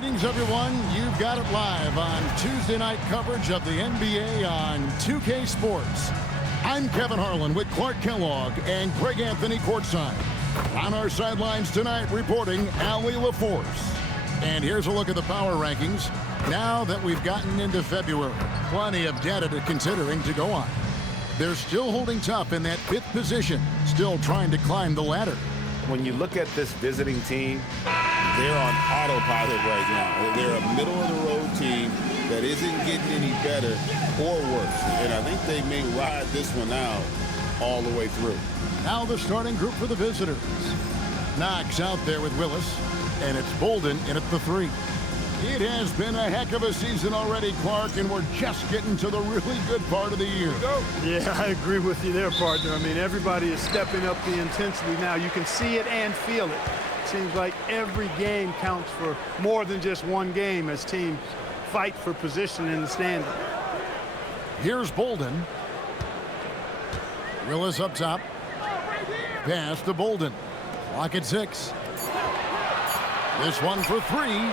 Greetings, everyone. You've got it live on Tuesday night coverage of the NBA on 2K Sports. I'm Kevin Harlan with Clark Kellogg and Greg Anthony courtside. On our sidelines tonight, reporting Allie LaForce. And here's a look at the power rankings now that we've gotten into February. Plenty of data to considering to go on. They're still holding tough in that 5th position, still trying to climb the ladder. When you look at this visiting team, they're on autopilot right now. They're a middle-of-the-road team that isn't getting any better or worse. And I think they may ride this one out all the way through. Now the starting group for the visitors. Knox out there with Willis, and it's Bolden in at the 3. It has been a heck of a season already, Clark, and we're just getting to the really good part of the year. Yeah, I agree with you there, partner. I mean, everybody is stepping up the intensity now. You can see it and feel it. Seems like every game counts for more than just one game as teams fight for position in the standing. Here's Bolden. Willis up top. Pass to Bolden. Clock at 6. This one for 3.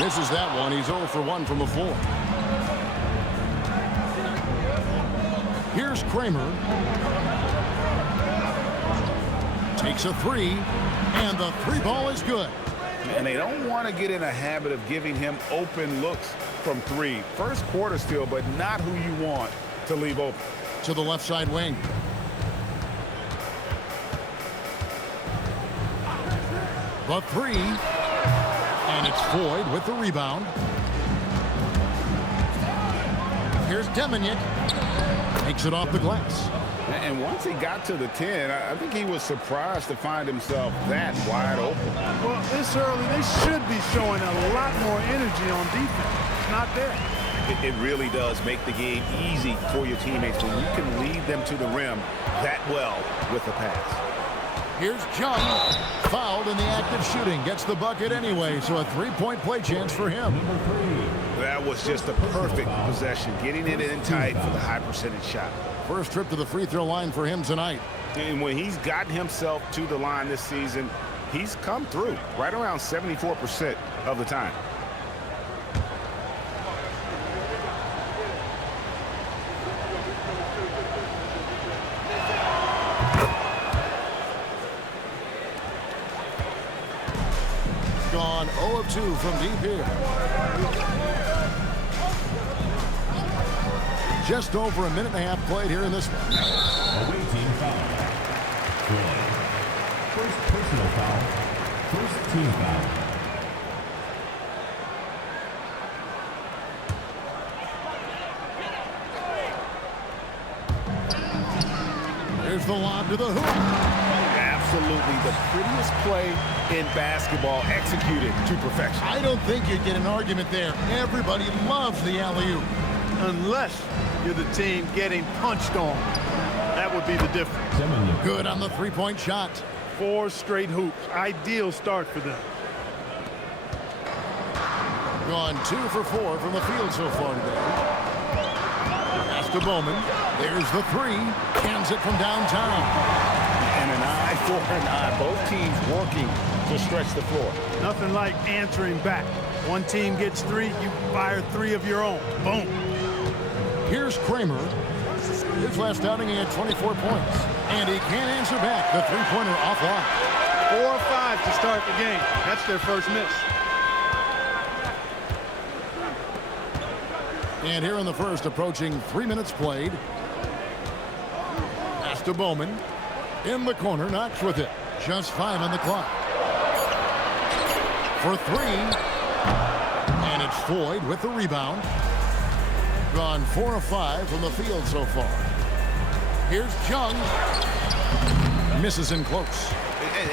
Misses that one. He's 0 for 1 from the floor. Here's Kramer. Takes a 3, and the 3 ball is good. And they don't want to get in a habit of giving him open looks from 3. First quarter still, but not who you want to leave open. To the left side wing. The 3. And it's Floyd with the rebound. Here's Deminick. Takes it off the glass. And once he got to the 10, I think he was surprised to find himself that wide open. Well, this early, they should be showing a lot more energy on defense. It's not there. It really does make the game easy for your teammates when you can lead them to the rim that well with the pass. Here's Jung. Fouled in the act of shooting. Gets the bucket anyway, so a 3-point play chance for him. That was just a perfect possession, getting it in tight for the high percentage shot. First trip to the free throw line for him tonight. And when he's gotten himself to the line this season, he's come through right around 74% of the time. Gone 0 of 2 from deep here. Just over a minute and a half played here in this one. Away team foul. First personal foul. First team foul. There's the lob to the hoop. Absolutely the prettiest play in basketball, executed to perfection. I don't think you'd get an argument there. Everybody loves the alley-oop. Unless you're the team getting punched on. That would be the difference. Good on the 3-point shot. 4 straight hoops. Ideal start for them. Gone 2 for 4 from the field so far today. Pass to Bowman. There's the 3. Cans it from downtown. And an eye for an eye. Both teams working to stretch the floor. Nothing like answering back. One team gets 3, you fire 3 of your own. Boom. Here's Kramer. His last outing, he had 24 points. And he can't answer back. The 3-pointer offline. 4 or 5 to start the game. That's their first miss. And here in the first, approaching 3 minutes played. Pass to Bowman. In the corner, Knox with it. Just 5 on the clock. For 3. And it's Floyd with the rebound. Gone 4 of 5 from the field so far. Here's Jung. Misses in close.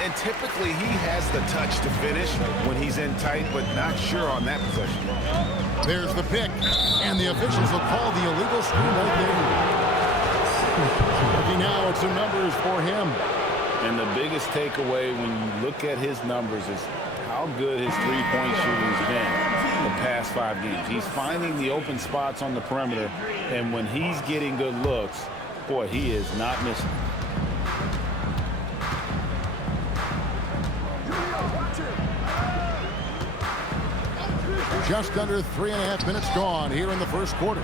And typically he has the touch to finish when he's in tight, but not sure on that possession. There's the pick. And the officials will call the illegal screen right there. Looking now at some numbers for him. And the biggest takeaway when you look at his numbers is how good his three-point shooting's been the past 5 games. He's finding the open spots on the perimeter, and when he's getting good looks, boy, he is not missing. Just under 3.5 minutes gone here in the first quarter.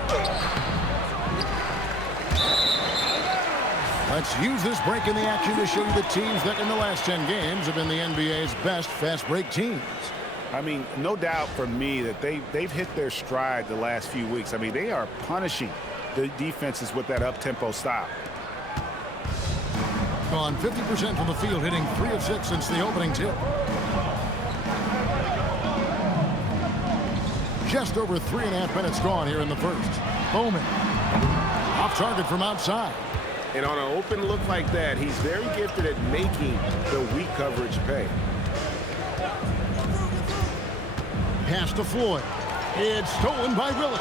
Let's use this break in the action to show you the teams that in the last 10 games have been the NBA's best fast break teams. I mean, no doubt for me that they've hit their stride the last few weeks. I mean, they are punishing the defenses with that up-tempo style. Gone 50% from the field, hitting 3 of 6 since the opening tip. Just over 3.5 minutes gone here in the first. Bowman. Off target from outside. And on an open look like that, he's very gifted at making the weak coverage pay. Pass to Floyd. It's stolen by Willis.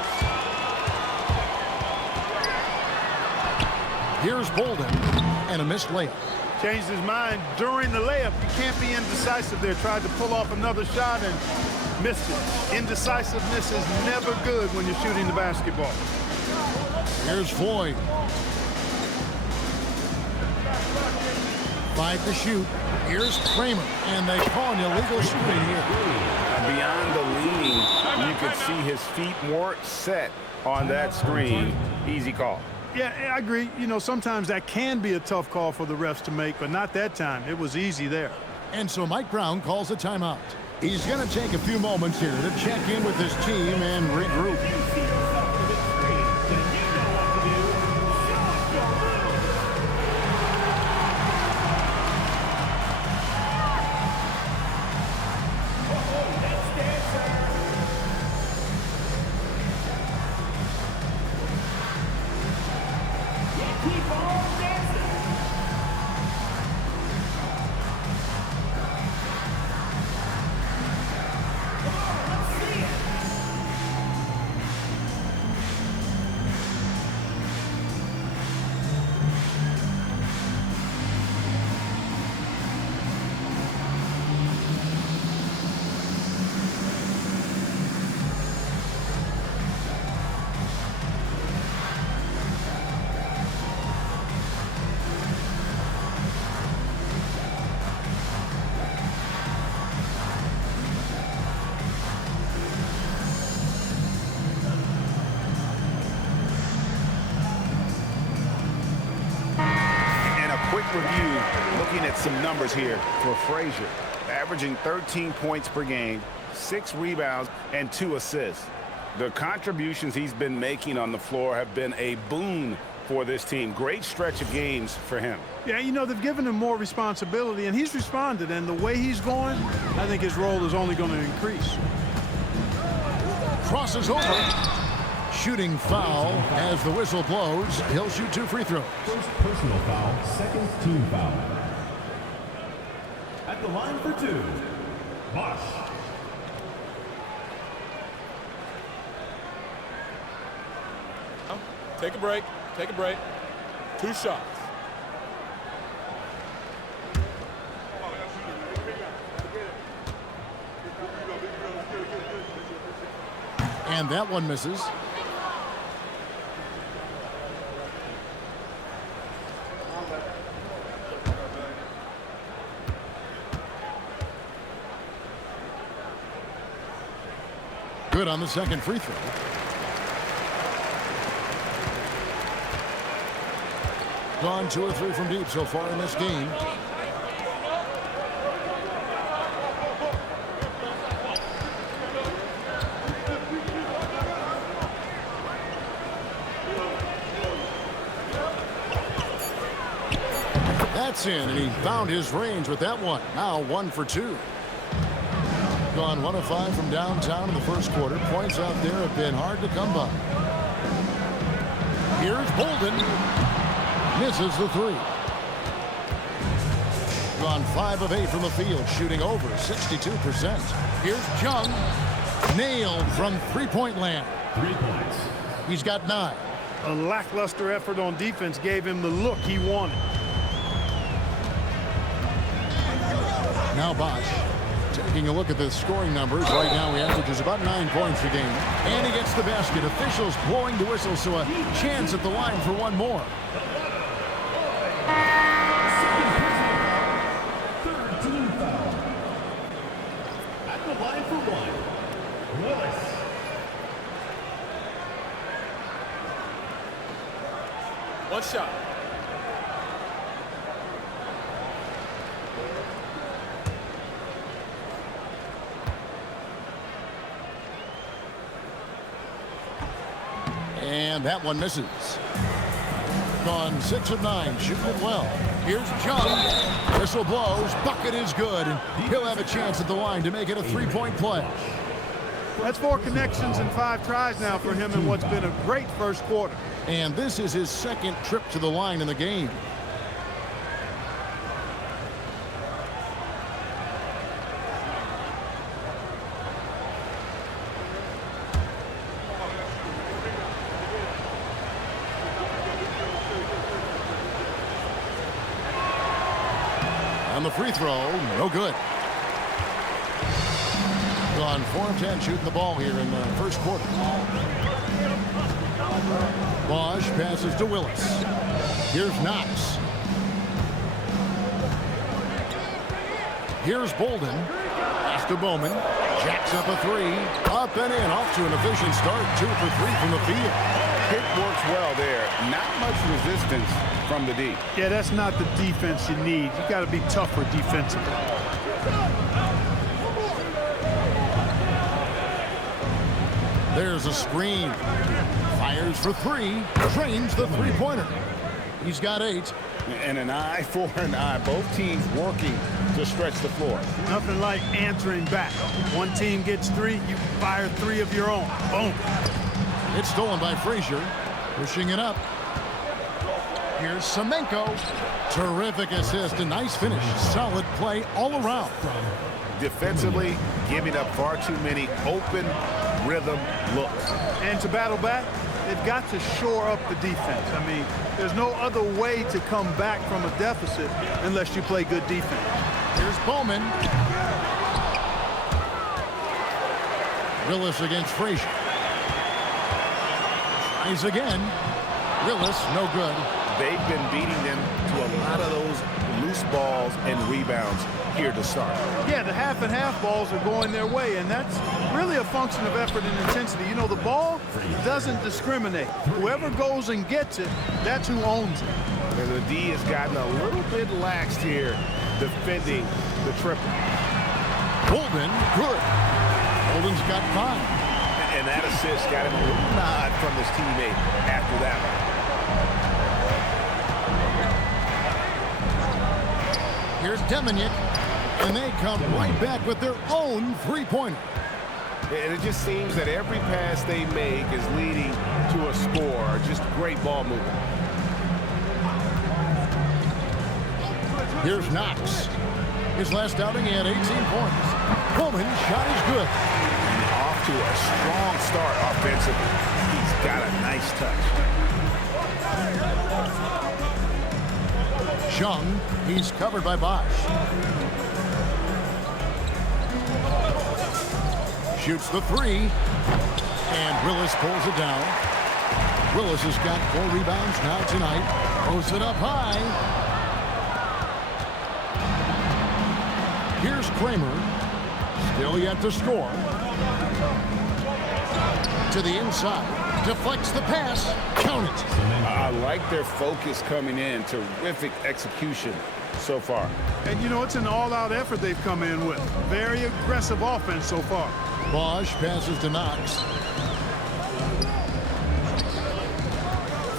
Here's Bolden. And a missed layup. Changed his mind during the layup. You can't be indecisive there. Tried to pull off another shot and missed it. Indecisiveness is never good when you're shooting the basketball. Here's Floyd. 5 to shoot. Here's Kramer. And they call an illegal screen here. Beyond the leaning, you could see his feet more set on that screen. Easy call. Yeah, I agree. You know, sometimes that can be a tough call for the refs to make, but not that time. It was easy there. And so Mike Brown calls a timeout. He's going to take a few moments here to check in with his team and regroup. Review, looking at some numbers here for Frazier, averaging 13 points per game, 6 rebounds, and 2 assists. The contributions he's been making on the floor have been a boon for this team. Great stretch of games for him. Yeah, you know, they've given him more responsibility, and he's responded, and the way he's going, I think his role is only going to increase. Crosses over. Shooting foul as the whistle blows. He'll shoot 2 free throws. First personal foul, second team foul. At the line for 2, Bosch. Take a break. Take a break. 2 shots. And that one misses. Good on the second free throw. Gone 2 or 3 from deep so far in this game. That's in, and he found his range with that one. Now 1 for 2. Gone 1 of 5 from downtown in the first quarter. Points out there have been hard to come by. Here's Bolden. Misses the 3. Gone 5 of 8 from the field, shooting over 62%. Here's Jung. Nailed from three-point land. 3 points. He's got 9. A lackluster effort on defense gave him the look he wanted. Now Bosch. Taking a look at the scoring numbers, right now he averages about 9 points a game. And he gets the basket. Officials blowing the whistle, so a chance at the line for one more. Third team foul. At the line for 1, Willis. One shot. And that one misses. Gone 6 of 9, shooting it well. Here's Chung. Whistle blows. Bucket is good. And he'll have a chance at the line to make it a 3-point play. That's 4 connections and 5 tries now for him in what's been a great first quarter. And this is his second trip to the line in the game. On the free throw, no good. Gone 4 of 10 shooting the ball here in the first quarter. Bosch passes to Willis. Here's Knox. Here's Bolden. Pass to Bowman. Jacks up a 3. Up and in. Off to an efficient start. 2 for 3 from the field. Pick works well there. Not much resistance from the D. Yeah, that's not the defense you need. You got to be tougher defensively. There's a screen. Fires for 3. Drains the three-pointer. He's got 8. And an eye for an eye. Both teams working to stretch the floor. Nothing like answering back. One team gets 3, you fire 3 of your own. Boom. It's stolen by Frazier. Pushing it up. Here's Semenko. Terrific assist. A nice finish. Solid play all around. Defensively, giving up far too many open rhythm looks. And to battle back, they've got to shore up the defense. I mean, there's no other way to come back from a deficit unless you play good defense. Here's Bowman. Willis against Frazier. Tries again. Willis, no good. They've been beating them to a lot of those loose balls and rebounds here to start. Yeah, the half and half balls are going their way, and that's really a function of effort and intensity. You know, the ball doesn't discriminate. Whoever goes and gets it, that's who owns it. And the D has gotten a little bit laxed here defending the triple. Bolden, good. Bolden's got 5. And that assist got him a little nod from his teammate after that one. Here's Deminick, and they come right back with their own three-pointer. And it just seems that every pass they make is leading to a score. Just great ball movement. Here's Knox. His last outing, he had 18 points. Bowman's shot is good. Off to a strong start offensively. He's got a nice touch. Chung, he's covered by Bosch. Shoots the 3. And Willis pulls it down. Willis has got 4 rebounds now tonight. Throws it up high. Here's Kramer. Still yet to score. To the inside. Deflects the pass. Count it. I like their focus coming in. Terrific execution so far. And, you know, it's an all-out effort they've come in with. Very aggressive offense so far. Bosch passes to Knox.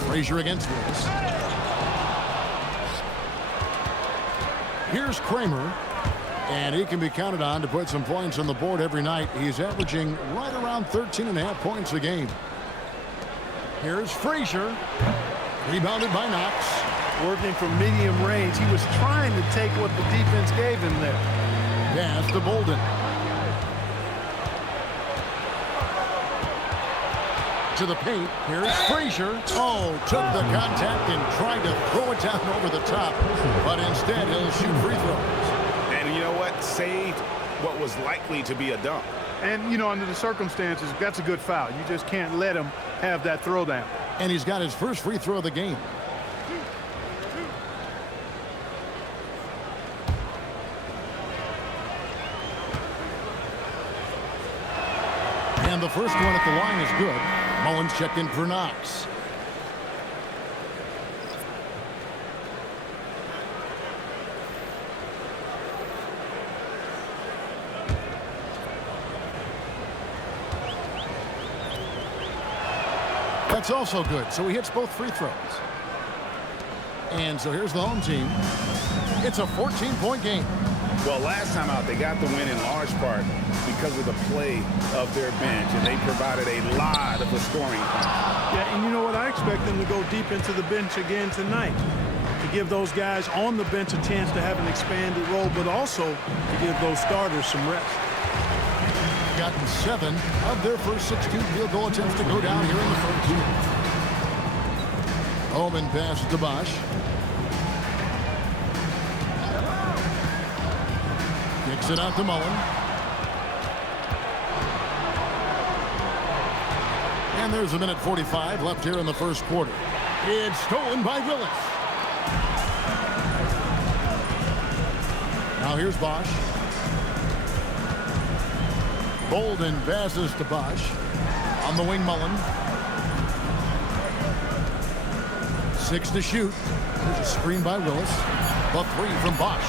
Frazier against Willis. Here's Kramer. And he can be counted on to put some points on the board every night. He's averaging right around 13.5 points a game. Here's Frazier. Rebounded by Knox. Working from medium range. He was trying to take what the defense gave him there. Pass to Bolden. To the paint. Here's Frazier. Oh, took the contact and tried to throw it down over the top. But instead, he'll shoot free throws. And you know what? Saved what was likely to be a dunk. And, you know, under the circumstances, that's a good foul. You just can't let him have that throwdown. And he's got his first free throw of the game. And the first one at the line is good. Mullins checked in for Knox. That's also good. So he hits both free throws. And so here's the home team. It's a 14-point game. Well, last time out, they got the win in large part because of the play of their bench, and they provided a lot of the scoring. Yeah, and you know what? I expect them to go deep into the bench again tonight to give those guys on the bench a chance to have an expanded role, but also to give those starters some rest. Gotten 7 of their first 16 field goal attempts to go down here in the first. Bowman passes to Bosch. Kicks it out to Mullen. And there's a minute 45 left here in the first quarter. It's stolen by Willis. Now here's Bosch. Bolden passes to Bosch. On the wing, Mullen. 6 to shoot. There's a screen by Willis. The 3 from Bosch.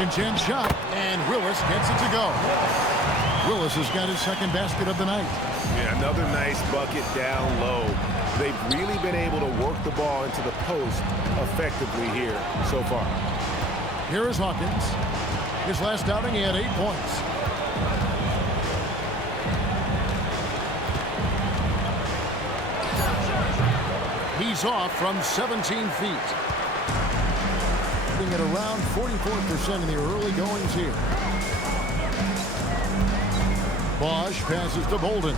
Second chance shot, and Willis gets it to go. Willis has got his second basket of the night. Yeah, another nice bucket down low. They've really been able to work the ball into the post effectively here so far. Here is Hawkins. His last outing, he had 8 points. He's off from 17 feet. At around 44% in the early goings here. Bosch passes to Bolden.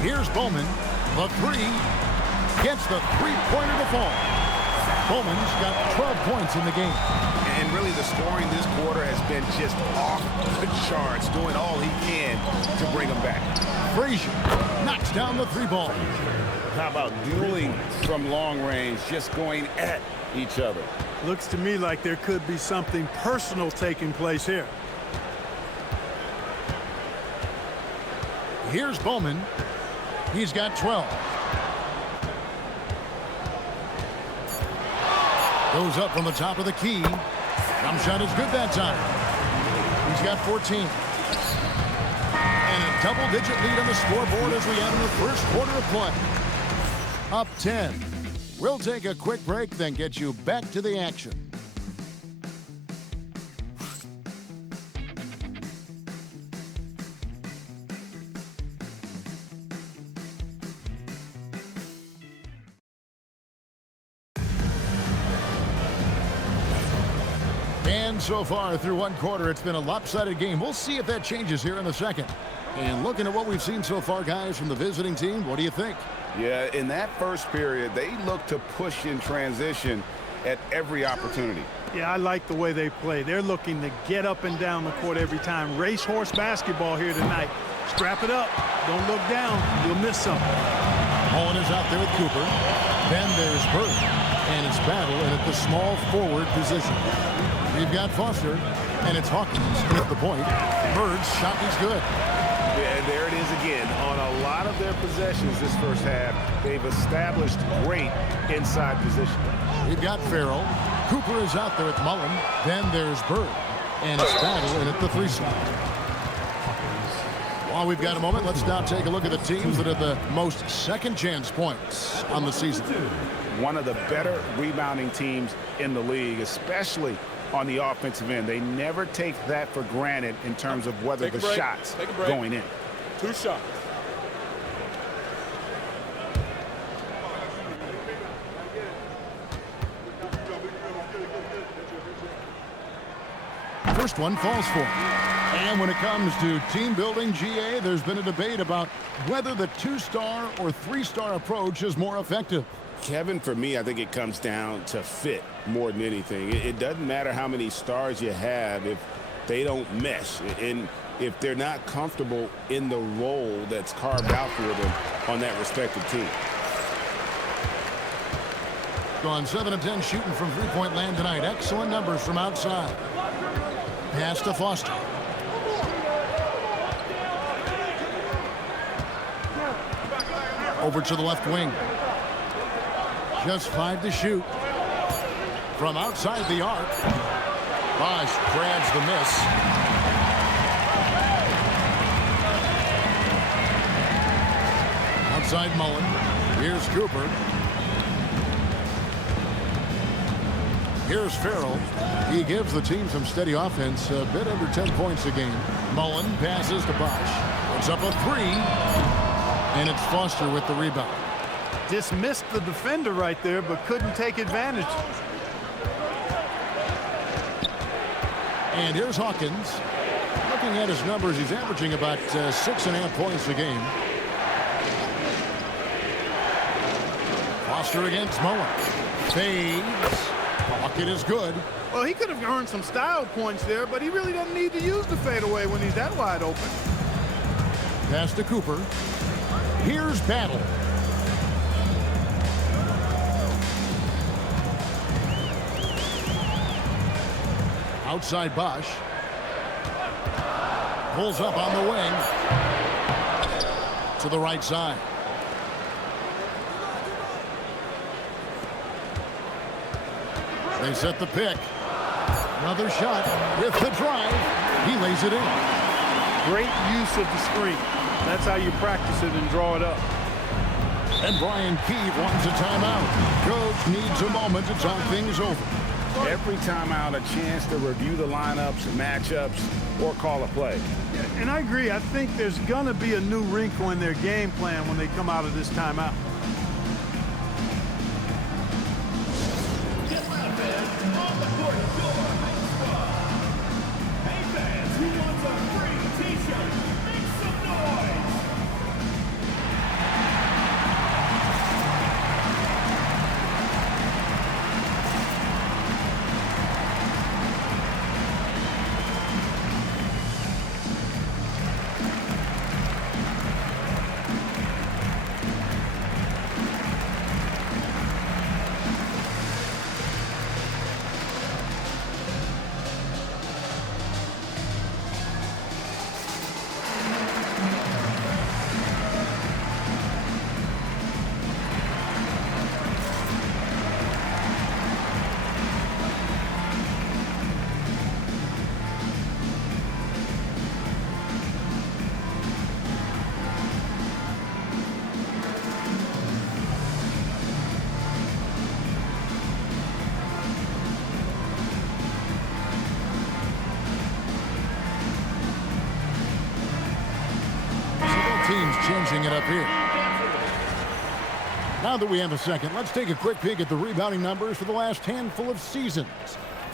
Here's Bowman. The 3 gets the three-pointer to fall. Bowman's got 12 points in the game. And really the scoring this quarter has been just off the charts, doing all he can to bring them back. Frazier knocks down the 3 ball. How about dueling from long range, just going at each other? Looks to me like there could be something personal taking place here. Here's Bowman. He's got 12. Goes up from the top of the key. Jump shot is good that time. He's got 14. And a double-digit lead on the scoreboard as we enter the first quarter of play. Up 10. We'll take a quick break, then get you back to the action. And so far through one quarter, it's been a lopsided game. We'll see if that changes here in the second. And looking at what we've seen so far, guys, from the visiting team, what do you think? Yeah, in that first period, they looked to push in transition at every opportunity. Yeah, I like the way they play. They're looking to get up and down the court every time. Racehorse basketball here tonight. Strap it up. Don't look down. You'll miss something. Mullen is out there with Cooper. Then there's Bird. And it's Battle in at the small forward position. We've got Foster, and it's Hawkins at the point. Bird's shot is good. Yeah, and there it is again. On a lot of their possessions this first half, they've established great inside position. We've got Farrell. Cooper is out there with Mullen. Then there's Bird. And it's Battle in at the 3 spot. While we've got a moment, let's now take a look at the teams that have the most second chance points on the season. One of the better rebounding teams in the league, especially on the offensive end. They never take that for granted in terms of whether the shots going in. 2 shots. First one falls for him. And when it comes to team building, GA, there's been a debate about whether the 2-star or 3-star approach is more effective. Kevin, for me, I think it comes down to fit more than anything. It doesn't matter how many stars you have if they don't mesh and if they're not comfortable in the role that's carved out for them on that respective team. Gone 7 of 10 shooting from three-point land tonight. Excellent numbers from outside. Pass to Foster. Over to the left wing. Just 5 to shoot. From outside the arc. Bosch grabs the miss. Outside Mullen. Here's Cooper. Here's Farrell. He gives the team some steady offense, a bit under 10 points a game. Mullen passes to Bosch. It's up a 3. And it's Foster with the rebound. Dismissed the defender right there, but couldn't take advantage. And here's Hawkins. Looking at his numbers, he's averaging about 6.5 points a game. Foster against Mullen. Fades. Bucket is good. Well, he could have earned some style points there, but he really doesn't need to use the fadeaway when he's that wide open. Pass to Cooper. Here's Battle. Outside Bosch. Pulls up on the wing. To the right side. They set the pick. Another shot with the drive. He lays it in. Great use of the screen. That's how you practice it and draw it up. And Brian Keefe wants a timeout. Coach needs a moment to talk things over. Every timeout, a chance to review the lineups, matchups, or call a play. And I agree. I think there's going to be a new wrinkle in their game plan when they come out of this timeout. Teams changing it up here. Now that we have a second, let's take a quick peek at the rebounding numbers for the last handful of seasons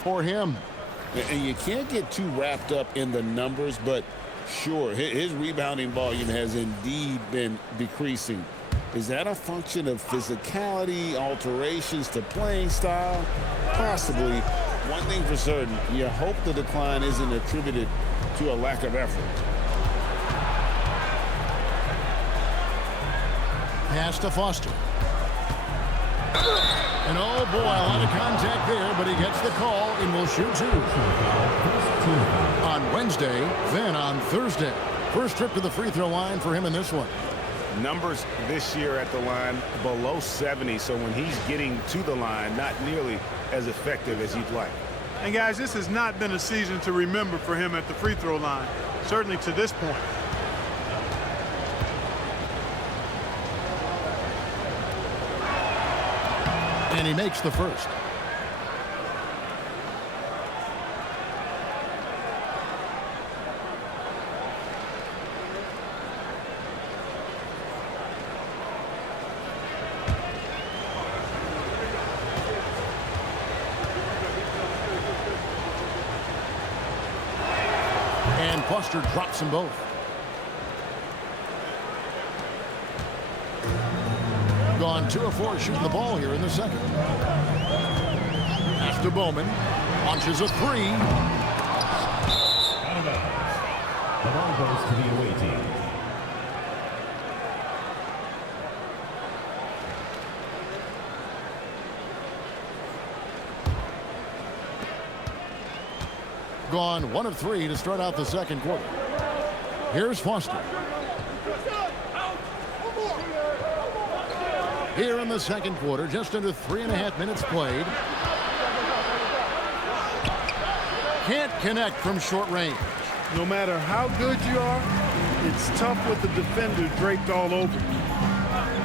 for him. And you can't get too wrapped up in the numbers, but sure, his rebounding volume has indeed been decreasing. Is that a function of physicality, alterations to playing style? Possibly. One thing for certain, you hope the decline isn't attributed to a lack of effort. Pass to Foster. And oh boy, a lot of contact there, but he gets the call and will shoot 2. On Wednesday, then on Thursday. First trip to the free throw line for him in this one. Numbers this year at the line below 70, so when he's getting to the line, not nearly as effective as you'd like. And guys, this has not been a season to remember for him at the free throw line, certainly to this point. And he makes the first. And Foster drops them both. Gone 2 of 4 shooting the ball here in the second. Pass to Bowman. Launches a 3. Out of bounds. The ball goes to the away team. Gone 1 of 3 to start out the second quarter. Here's Foster. Here in the second quarter, just under 3.5 minutes played. Can't connect from short range. No matter how good you are, it's tough with the defender draped all over you.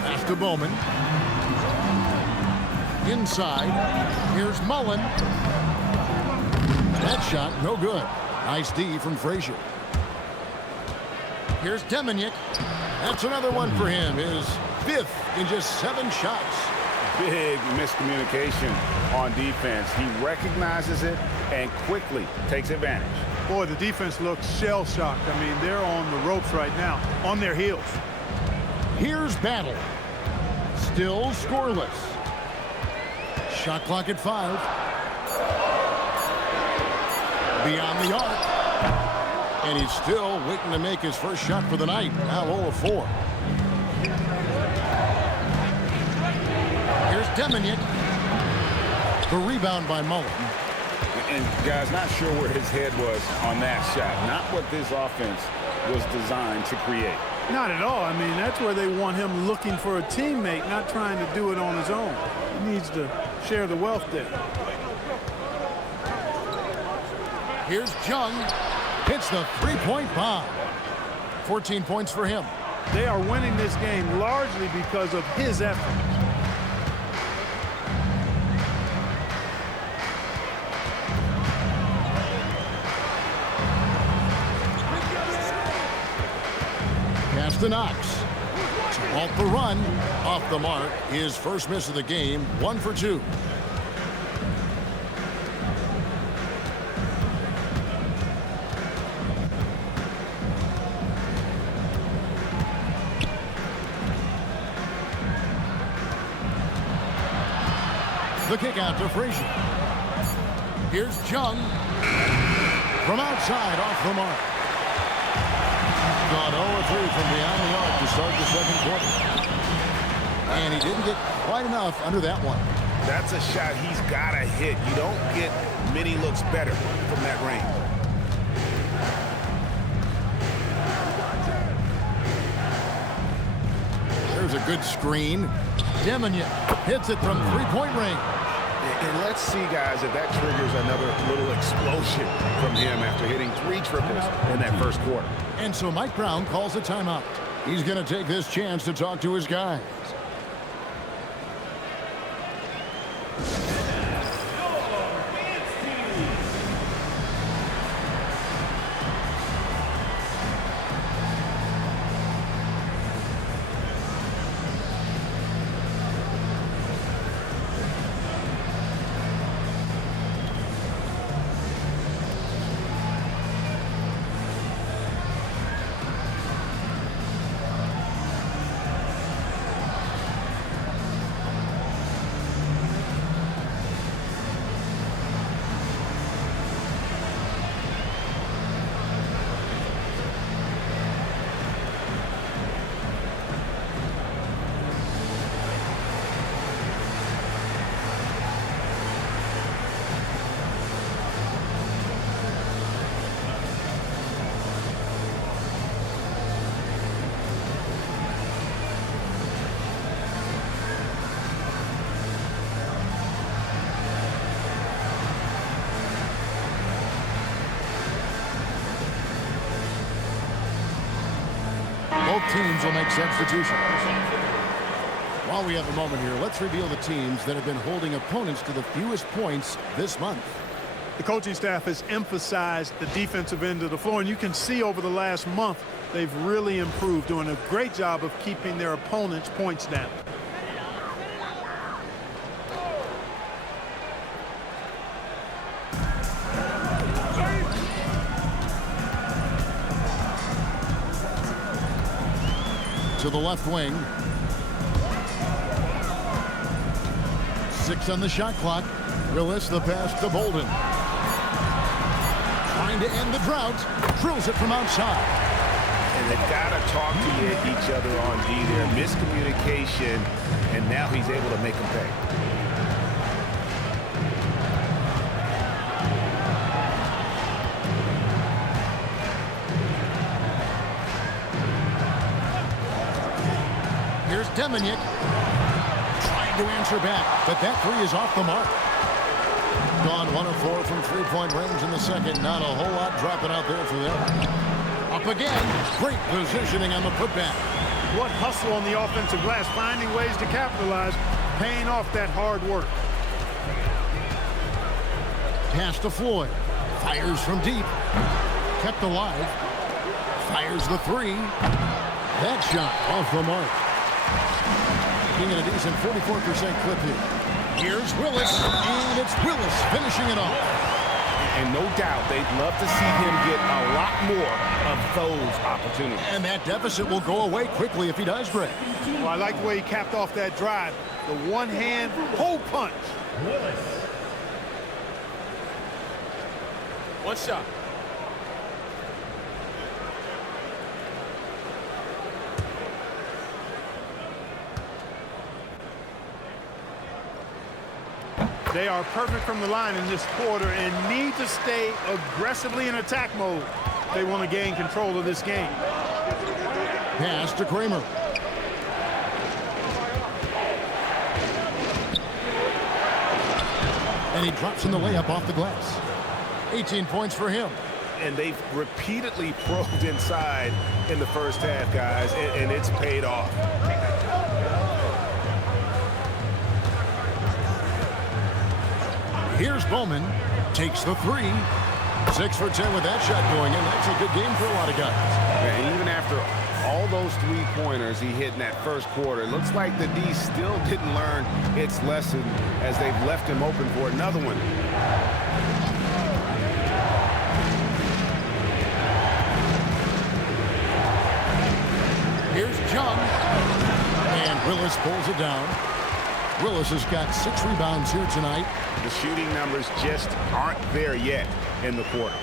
Pass to Bowman. Inside. Here's Mullen. That shot, no good. Nice D from Frazier. Here's Deminick. That's another one for him. His 5th in just 7 shots. Big miscommunication on defense. He recognizes it and quickly takes advantage. Boy, the defense looks shell-shocked. I mean, they're on the ropes right now, on their heels. Here's Battle. Still scoreless. Shot clock at 5. Beyond the arc. And he's still waiting to make his first shot for the night. Now 0 of 4. Here's Deminick. The rebound by Mullen. And guys, not sure where his head was on that shot. Not what this offense was designed to create. Not at all. I mean, that's where they want him looking for a teammate, not trying to do it on his own. He needs to share the wealth there. Here's Jung. Hits the 3-point bomb. 14 points for him. They are winning this game largely because of his effort. Pass to Knox. Off the run. Off the mark. His first miss of the game. 1 for 2. The kick out to Frazier. Here's Jung. From outside, off the mark. Gone 0-3 from beyond the arc to start the second quarter. And he didn't get quite enough under that one. That's a shot he's got to hit. You don't get many looks better from that range. There's a good screen. Deminick hits it from 3-point range. And let's see, guys, if that triggers another little explosion from him after hitting 3 triples in that first quarter. And so Mike Brown calls a timeout. He's going to take this chance to talk to his guys. Both teams will make substitutions. While we have a moment here, let's reveal the teams that have been holding opponents to the fewest points this month. The coaching staff has emphasized the defensive end of the floor, and you can see over the last month they've really improved, doing a great job of keeping their opponents' points down. To the left wing. 6 on the shot clock. Willis the pass to Bolden. Trying to end the drought. Drills it from outside. And they've got to talk to each other on D there. Miscommunication, and now he's able to make them pay. Here's Deminick trying to answer back, but that 3 is off the mark. Gone 1 of 4 from 3-point range in the second. Not a whole lot dropping out there for them. Up again. Great positioning on the putback. What hustle on the offensive glass, finding ways to capitalize, paying off that hard work. Pass to Floyd. Fires from deep. Kept alive. Fires the three. That shot off the mark. Being at a decent 44% clip here. Here's Willis, and it's Willis finishing it off. And no doubt they'd love to see him get a lot more of those opportunities. And that deficit will go away quickly if he does, Greg. Well, I like the way he capped off that drive. The one-hand hole punch. One shot. They are perfect from the line in this quarter and need to stay aggressively in attack mode if they want to gain control of this game. Pass to Kramer. And he drops in the layup off the glass. 18 points for him. And they've repeatedly probed inside in the first half, guys, and it's paid off. Here's Bowman. Takes the three. 6 for 10 with that shot going in. That's a good game for a lot of guys. And even after all those three-pointers he hit in that first quarter, it looks like the D still didn't learn its lesson as they've left him open for another one. Here's Jung. And Willis pulls it down. Willis has got 6 rebounds here tonight. The shooting numbers just aren't there yet in the quarter.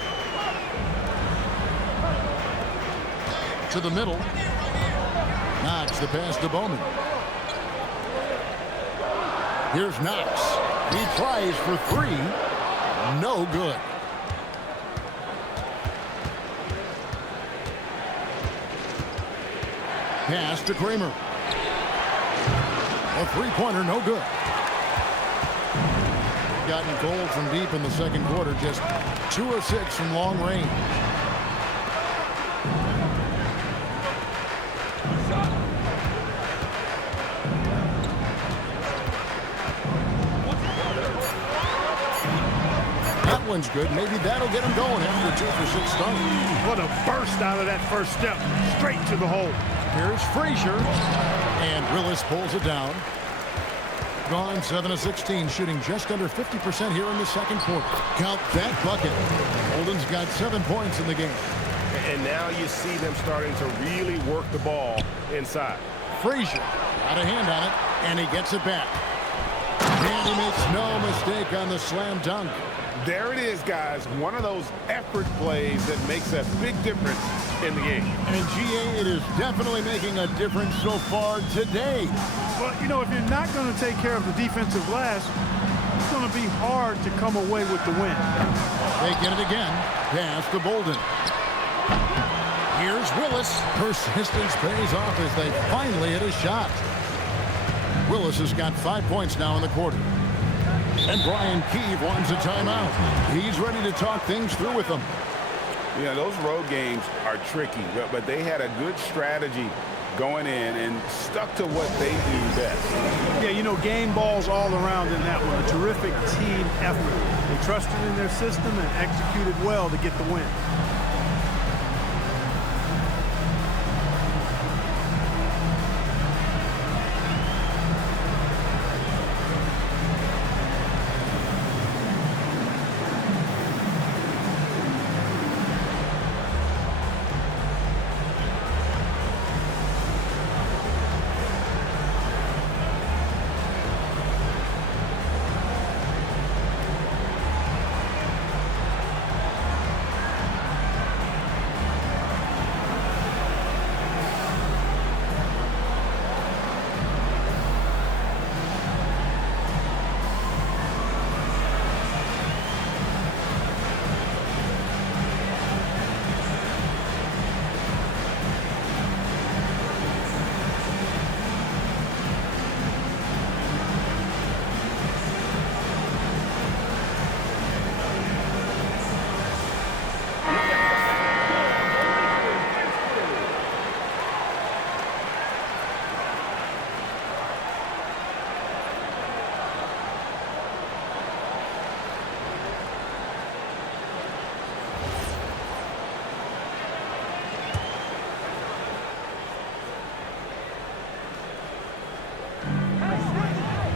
To the middle. Knox the pass to Bowman. Here's Knox. He tries for 3. No good. Pass to Kramer. A three-pointer, no good. Gotten cold from deep in the second quarter. Just 2 of 6 from long range. That one's good. Maybe that'll get him going after 2 for 6 start. What a burst out of that first step. Straight to the hole. Here's Frazier. And Willis pulls it down. Gone 7 of 16, shooting just under 50% here in the second quarter. Count that bucket. Holden's got 7 points in the game. And now you see them starting to really work the ball inside. Frazier got a hand on it, and he gets it back. And he makes no mistake on the slam dunk. There it is, guys. One of those effort plays that makes a big difference in the game. And GA, it is definitely making a difference so far today. Well, you know, if you're not going to take care of the defensive glass, it's going to be hard to come away with the win. They get it again. Pass to Bolden. Here's Willis. Persistence pays off as they finally hit a shot. Willis has got 5 points now in the quarter. And Brian Keeve wants a timeout. He's ready to talk things through with them. Yeah, those road games are tricky, but they had a good strategy going in and stuck to what they do best. Yeah, you know, game balls all around in that one. A terrific team effort. They trusted in their system and executed well to get the win.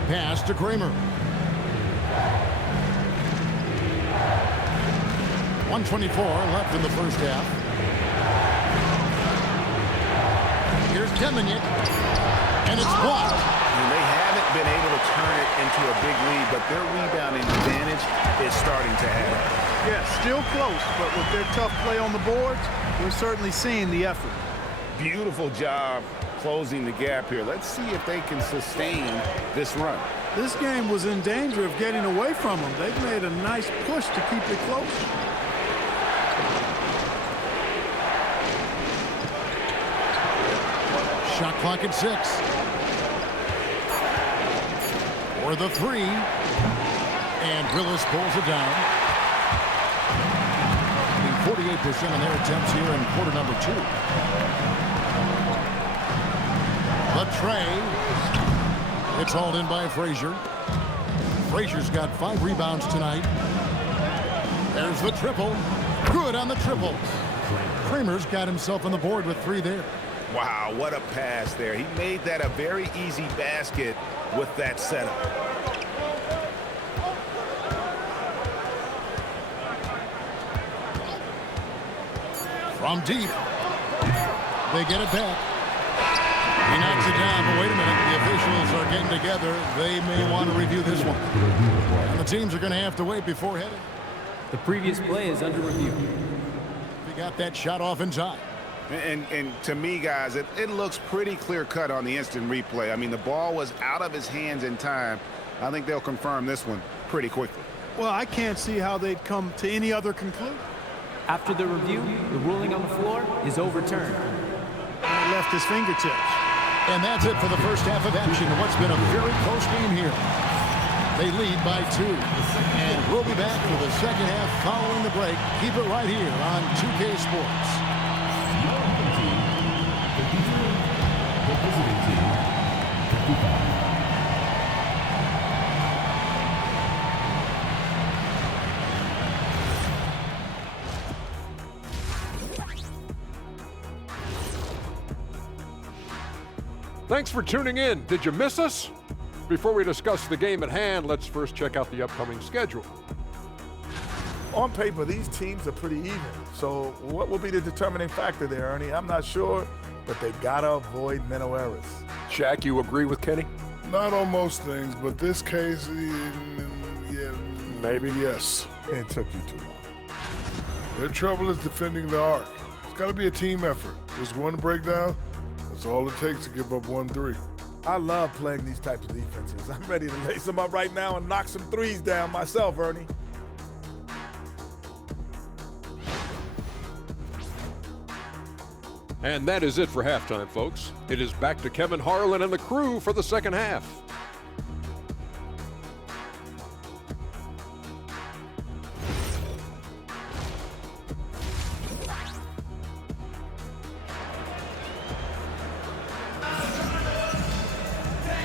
pass to Kramer. 1:24 left in the first half. Here's Deminick, and it's blocked. And they haven't been able to turn it into a big lead, but their rebounding advantage is starting to add up. Yeah, still close, but with their tough play on the boards, we're certainly seeing the effort. Beautiful job closing the gap here. Let's see if they can sustain this run. This game was in danger of getting away from them. They've made a nice push to keep it close. Shot clock at 6. For the 3. And Willis pulls it down. 48% on their attempts here in quarter number 2. The tray. It's hauled in by Frazier. Frazier's got 5 rebounds tonight. There's the triple. Good on the triple. Kramer's got himself on the board with 3 there. Wow, what a pass there. He made that a very easy basket with that setup. From deep. They get it back. He knocks it down, but wait a minute. The officials are getting together. They may want to review this one. And the teams are going to have to wait before heading. The previous play is under review. He got that shot off in time. And to me, guys, it looks pretty clear-cut on the instant replay. I mean, the ball was out of his hands in time. I think they'll confirm this one pretty quickly. Well, I can't see how they'd come to any other conclusion. After the review, the ruling on the floor is overturned. It left his fingertips. And that's it for the first half of action in what's been a very close game here. They lead by 2. And we'll be back for the second half following the break. Keep it right here on 2K Sports. Your home team, 53. The visiting team, 55. Thanks for tuning in. Did you miss us? Before we discuss the game at hand, let's first check out the upcoming schedule. On paper, these teams are pretty even. So what will be the determining factor there, Ernie? I'm not sure, but they gotta avoid mental errors. Shaq, you agree with Kenny? Not on most things, but this case, yeah, maybe yes. It took you too long. Their trouble is defending the arc. It's got to be a team effort. Just one breakdown, that's all it takes to give up 1-3. I love playing these types of defenses. I'm ready to lace them up right now and knock some threes down myself, Ernie. And that is it for halftime, folks. It is back to Kevin Harlan and the crew for the second half.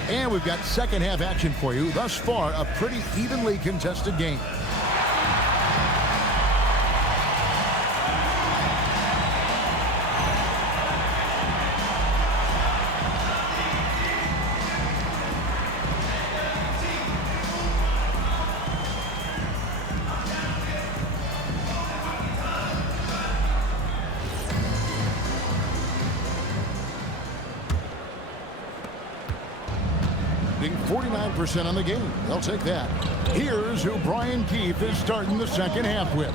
And we've got second half action for you. Thus far, a pretty evenly contested game. Being 49% on the game. They'll take that. Here's who Brian Keefe is starting the second half with.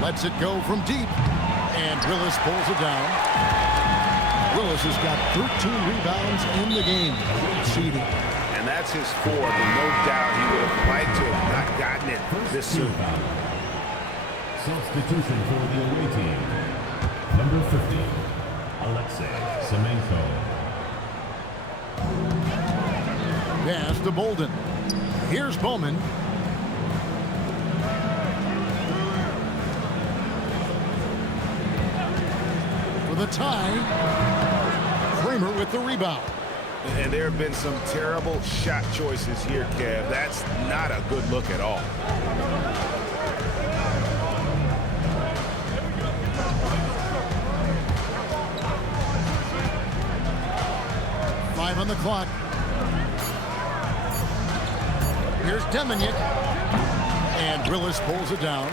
Lets it go from deep. And Willis pulls it down. Willis has got 13 rebounds in the game. Seeding. And that's his 4th, and no doubt he would have liked to have not gotten it this soon. Substitution for the away team. Number 50, Alexei Semenko. Pass to Bolden. Here's Bowman. For the tie. Kramer with the rebound. And there have been some terrible shot choices here, Kev. That's not a good look at all. On the clock. Here's Deminick. And Willis pulls it down.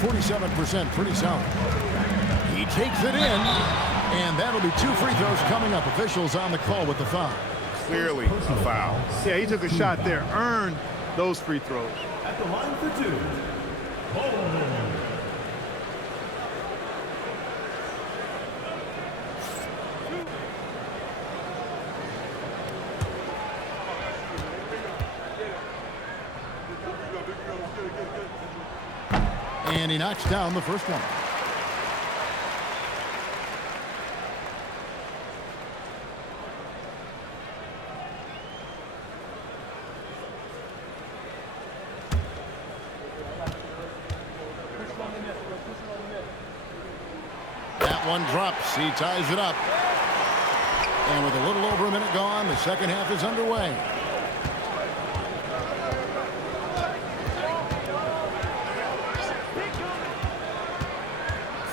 47%, pretty solid. He takes it in, and that'll be 2 free throws coming up. Officials on the call with the foul. Clearly a foul. Yeah, he took a shot there, earned those free throws. At the line for 2, Bolden. And he knocks down the first one. That one drops. He ties it up. And with a little over a minute gone, the second half is underway.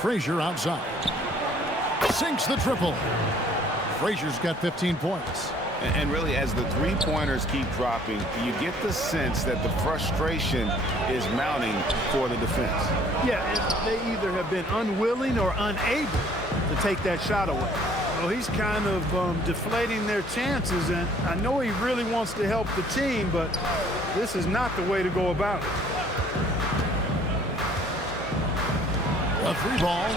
Frazier outside. Sinks the triple. Frazier's got 15 points. And really, as the three-pointers keep dropping, you get the sense that the frustration is mounting for the defense. Yeah, they either have been unwilling or unable to take that shot away. Well, he's kind of deflating their chances, and I know he really wants to help the team, but this is not the way to go about it. A free ball.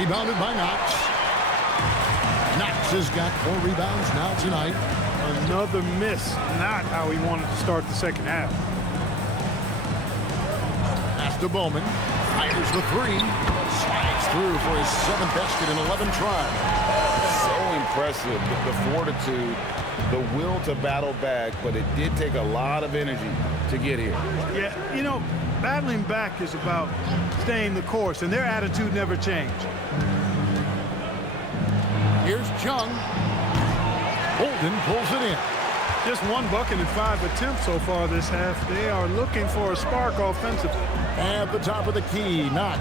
Rebounded by Knox. Knox has got 4 rebounds now tonight. Another miss. Not how he wanted to start the second half. Pass to Bowman. Fires the 3. Slides through for his 7th basket in 11 tries. So impressive, the fortitude, the will to battle back, but it did take a lot of energy to get here. Yeah, you know, battling back is about staying the course, and their attitude never changed. Here's Chung. Bolden pulls it in. Just 1 bucket and 5 attempts so far this half. They are looking for a spark offensively. At the top of the key, Knox.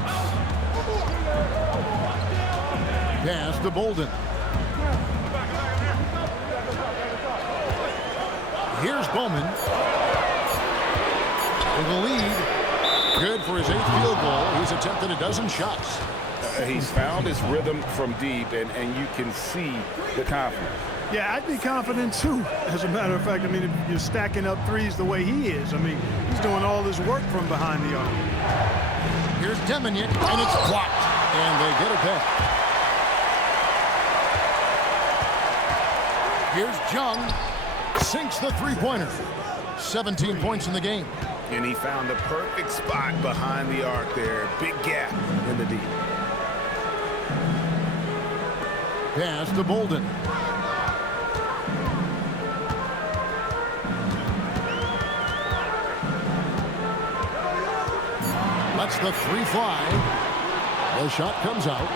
Pass to Bolden. Here's Bowman. With the lead. Good for his 8th field goal. He's attempted a dozen shots. He's found his rhythm from deep, and you can see the confidence. Yeah, I'd be confident too. As a matter of fact, I mean, if you're stacking up threes the way he is, I mean, he's doing all his work from behind the arc. Here's Deminick, and it's blocked. And they get it back. Here's Jung. Sinks the three-pointer. 17 points in the game. And he found the perfect spot behind the arc there. Big gap in the deep. Pass to Bolden. Lets the 3 fly. The shot comes out.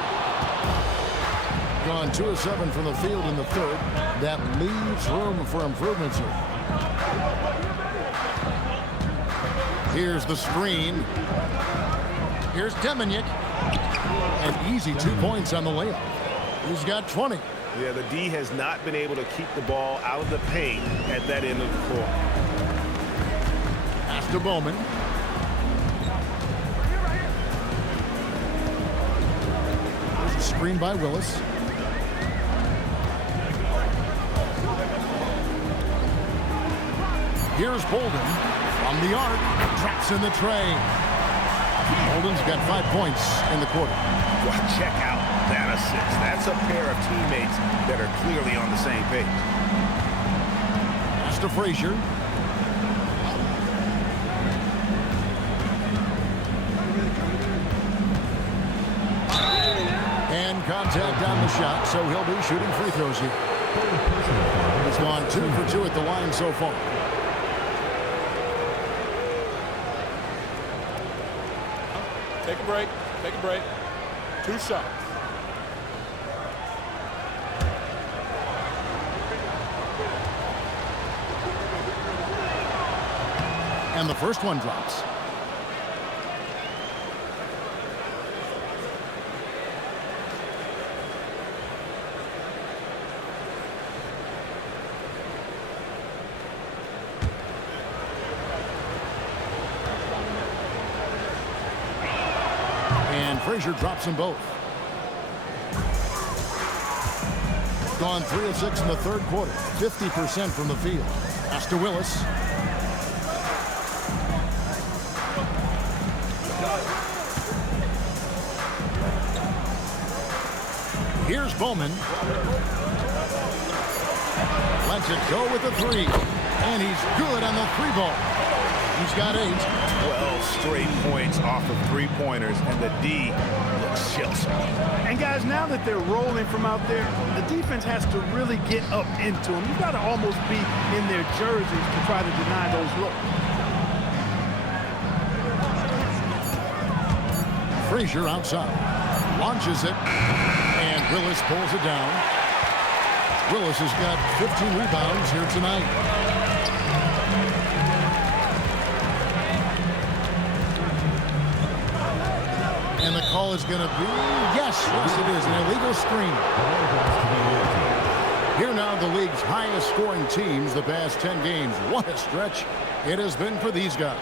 Gone 2 of 7 from the field in the third. That leaves room for improvements here. Here's the screen. Here's Deminick. An easy 2 points on the layup. He's got 20. Yeah, the D has not been able to keep the ball out of the paint at that end of the floor. Pass to Bowman. There's a screen by Willis. Here's Bolden from the arc. Drops in the tray. Bolden's got 5 points in the quarter. Well, check out that assist. That's a pair of teammates that are clearly on the same page. Pass to Frazier. And contact on the shot, so he'll be shooting free throws here. He's gone 2 for 2 at the line so far. Take a break. Take a break. 2 shots. And the first one drops. Frazier drops them both. Gone 3 of 6 in the third quarter. 50% from the field. Pass to Willis. Here's Bowman. Lets it go with the three. And he's good on the three ball. He's got 8. 12 straight points off of three-pointers, and the D looks chill. And guys, now that they're rolling from out there, the defense has to really get up into them. You've got to almost be in their jerseys to try to deny those looks. Frazier outside. Launches it. And Willis pulls it down. Willis has got 15 rebounds here tonight. And the call is going to be, yes, it is, an illegal screen. Here now, the league's highest scoring teams the past 10 games. What a stretch it has been for these guys.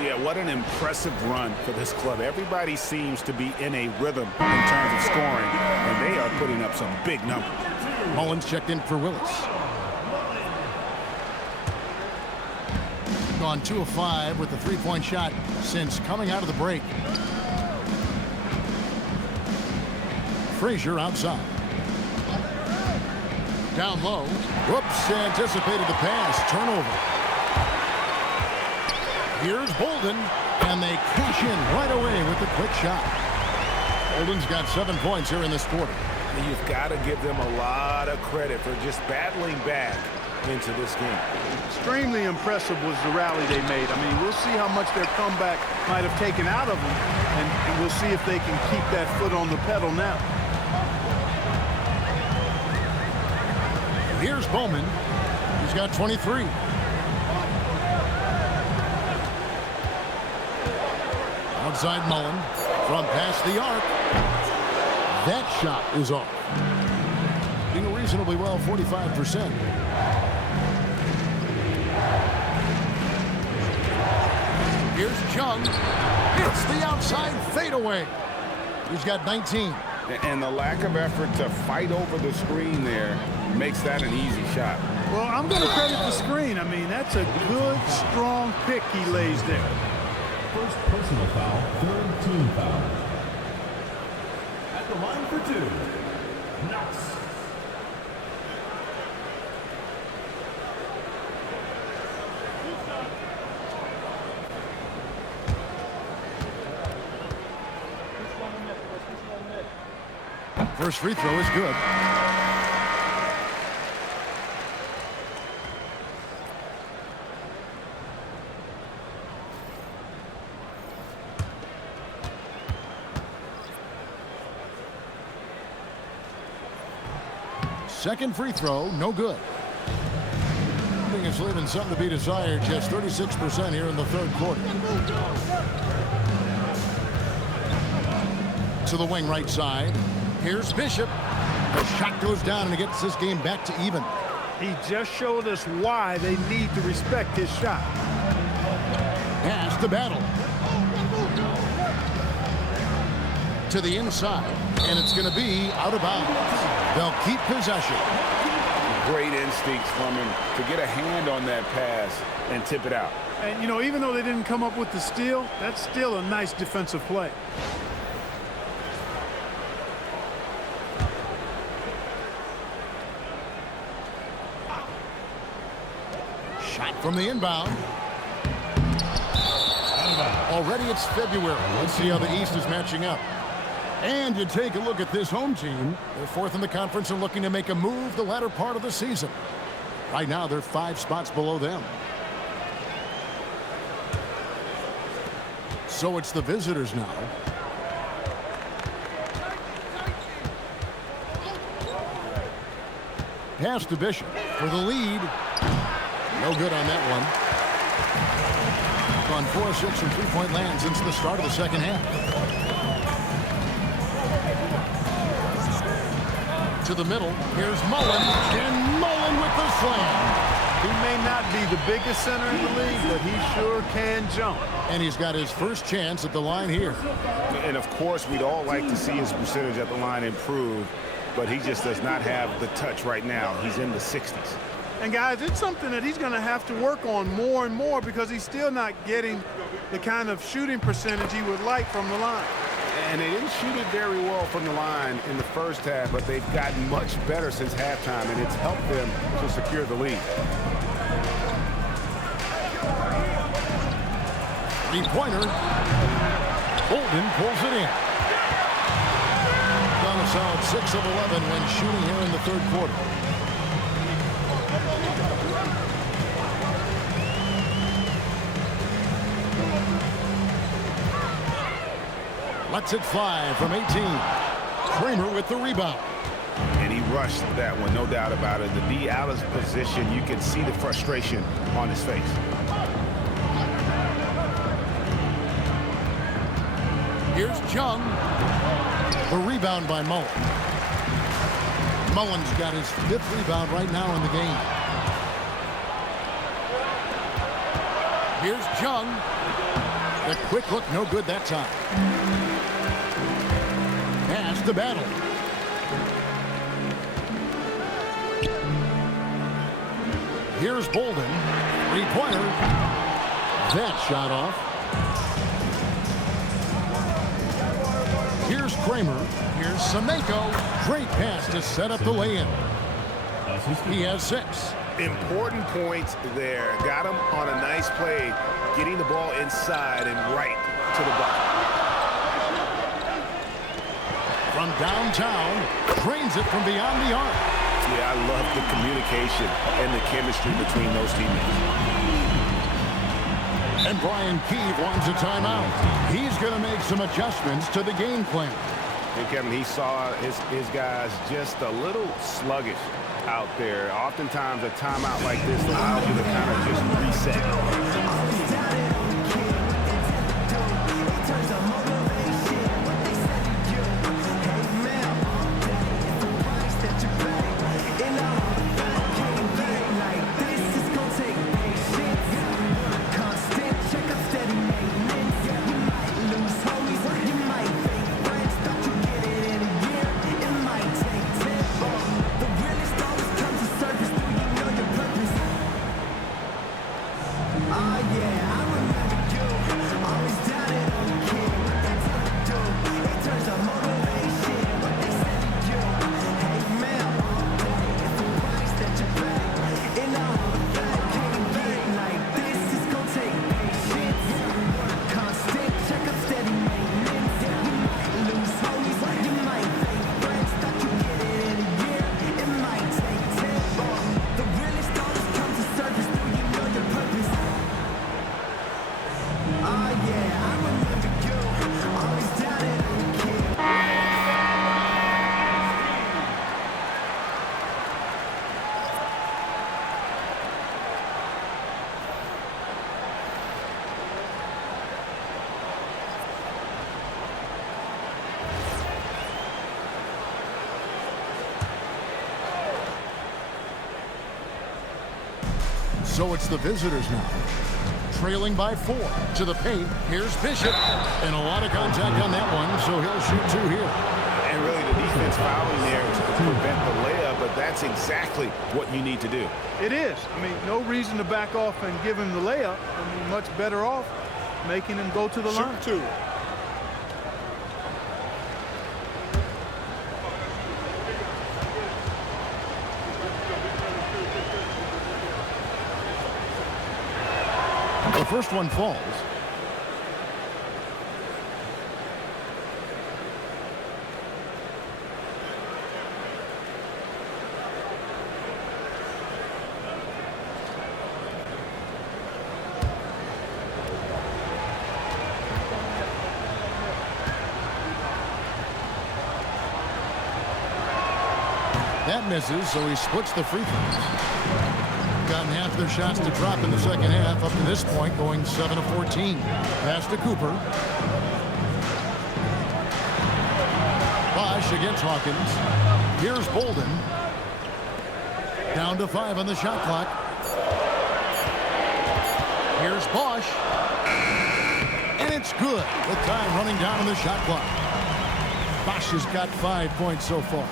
Yeah, what an impressive run for this club. Everybody seems to be in a rhythm in terms of scoring, and they are putting up some big numbers. Mullins checked in for Willis. Gone 2 of 5 with the three-point shot since coming out of the break. Frazier outside. Down low. Whoops, anticipated the pass. Turnover. Here's Bolden, and they cash in right away with the quick shot. Bolden's got 7 points here in this quarter. And you've got to give them a lot of credit for just battling back into this game. Extremely impressive was the rally they made. I mean, we'll see how much their comeback might have taken out of them, and we'll see if they can keep that foot on the pedal now. Here's Bowman. He's got 23. Outside Mullen from past the arc. That shot is off. Doing reasonably well, 45%. Here's Chung. It's the outside fadeaway. He's got 19. And the lack of effort to fight over the screen there makes that an easy shot. Well, I'm going to credit the screen. I mean, that's a good, strong pick he lays there. First personal foul, third team foul. At the line for 2, Knox. First free throw is good. Second free throw, no good. I think it's leaving something to be desired. Just 36% here in the third quarter. To the wing right side. Here's Bishop. The shot goes down and it gets this game back to even. He just showed us why they need to respect his shot. Pass to Battle. To the inside, and it's going to be out of bounds. They'll keep possession. Great instincts from him to get a hand on that pass and tip it out. And, you know, even though they didn't come up with the steal, that's still a nice defensive play. Shot from the inbound. Already it's February. Let's see how the East is matching up. And you take a look at this home team. They're 4th in the conference and looking to make a move the latter part of the season. Right now, they're 5 spots below them. So it's the visitors now. Pass to Bishop for the lead. No good on that one. Gone 4-6 from three-point land since the start of the second half. To the middle. Here's Mullen. And Mullen with the slam. He may not be the biggest center in the league, but he sure can jump. And he's got his first chance at the line here. And, of course, we'd all like to see his percentage at the line improve, but he just does not have the touch right now. He's in the 60s. And, guys, it's something that he's going to have to work on more and more because he's still not getting the kind of shooting percentage he would like from the line. And they didn't shoot it very well from the line in the first half, but they've gotten much better since halftime, and it's helped them to secure the lead. Three-pointer. Bolden pulls it in. Done a solid 6 of 11 when shooting here in the third quarter. Lets it fly from 18. Kramer with the rebound. And he rushed that one, no doubt about it. The D out of position, you can see the frustration on his face. Here's Jung. The rebound by Mullen. Mullen's got his 5th rebound right now in the game. Here's Jung. The quick look, no good that time. Pass to Battle. Here's Bolden. Three-pointer. That shot off. Here's Kramer. Here's Sameko. Great pass to set up the lay-in. He has 6. Important points there. Got him on a nice play, getting the ball inside and right to the bucket. From downtown, drains it from beyond the arc. Yeah, I love the communication and the chemistry between those teammates. And Brian Keefe wants a timeout. He's going to make some adjustments to the game plan. And Kevin, he saw his guys just a little sluggish out there. Oftentimes a timeout like this allows you to kind of just reset. So it's the visitors now. Trailing by 4 to the paint. Here's Bishop. And a lot of contact on that one, so he'll shoot 2 here. And really the defense fouling there to prevent the layup, but that's exactly what you need to do. It is. I mean, no reason to back off and give him the layup. I mean, much better off making him go to the line. Shoot 2. The first one falls. That misses, so he splits the free throws. Gotten half their shots to drop in the second half up to this point, going 7 of 14. Pass to Cooper. Bosch against Hawkins. Here's Bolden. Down to 5 on the shot clock. Here's Bosch. It's good with time running down on the shot clock. Bosch has got 5 points so far.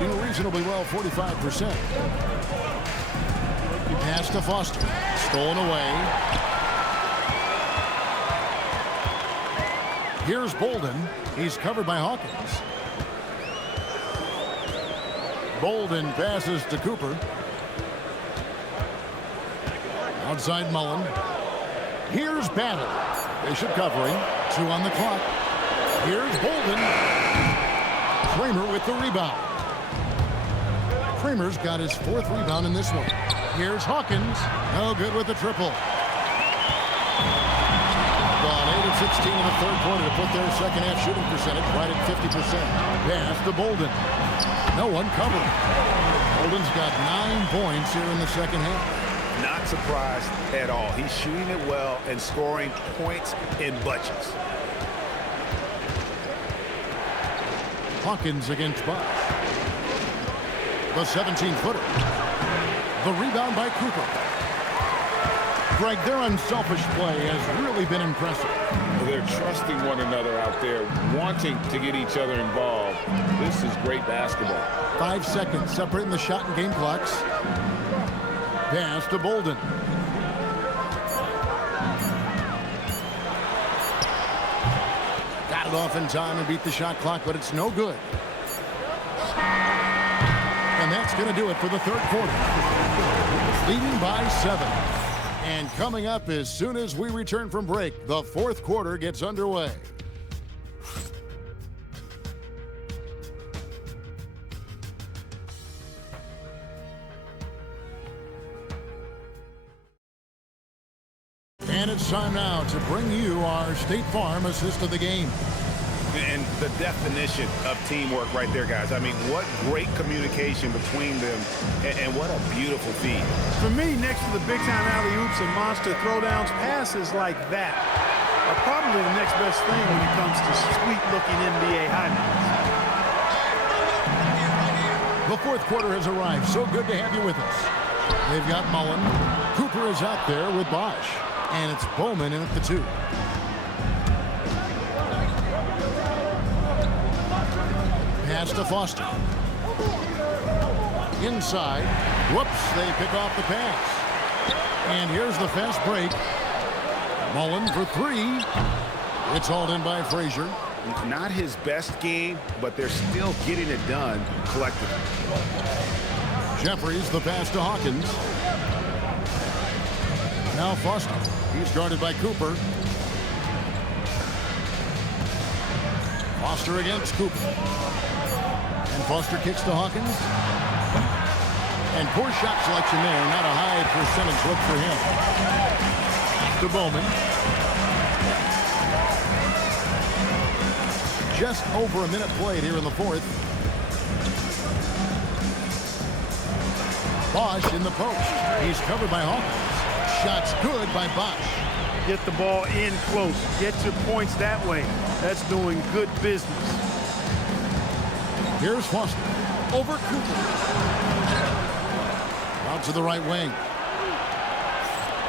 Doing reasonably well, 45%. Pass to Foster. Stolen away. Here's Bolden. He's covered by Hawkins. Bolden passes to Cooper. Outside Mullen. Here's Battle. They should cover him. 2 on the clock. Here's Bolden. Kramer with the rebound. Kramer's got his 4th rebound in this one. Here's Hawkins. No good with the triple. Gone 8 of 16 in the 3rd quarter to put their second half shooting percentage right at 50%. Pass to Bolden. No one covered. Bolden's got 9 points here in the second half. Not surprised at all. He's shooting it well and scoring points in bunches. Hawkins against Bosch. The 17-footer. The rebound by Cooper. Greg, their unselfish play has really been impressive. They're trusting one another out there, wanting to get each other involved. This is great basketball. 5 seconds separating the shot and game clocks. Pass to Bolden. Got it off in time and beat the shot clock, but it's no good. And that's going to do it for the 3rd quarter. Leading by 7. And coming up as soon as we return from break, the 4th quarter gets underway. And it's time now to bring you our State Farm assist of the game. And the definition of teamwork right there, guys. I mean, what great communication between them, and what a beautiful feed. For me, next to the big-time alley-oops and monster throwdowns, passes like that are probably the next best thing when it comes to sweet-looking NBA highlights. The 4th quarter has arrived. So good to have you with us. They've got Mullen. Cooper is out there with Bosch. And it's Bowman in at the 2. Pass to Foster. Inside. Whoops, they pick off the pass. And here's the fast break. Mullen for 3. It's hauled in by Frazier. Not his best game, but they're still getting it done collectively. Jeffries, the pass to Hawkins. Now Foster. He's guarded by Cooper. Foster against Cooper. And Foster kicks to Hawkins. And poor shot selection there. Not a high percentage look for him. To Bowman. Just over a minute played here in the 4th. Bosch in the post. He's covered by Hawkins. Shot's good by Bosch. Get the ball in close. Get your points that way. That's doing good business. Here's Foster. Over Cooper. Out to the right wing.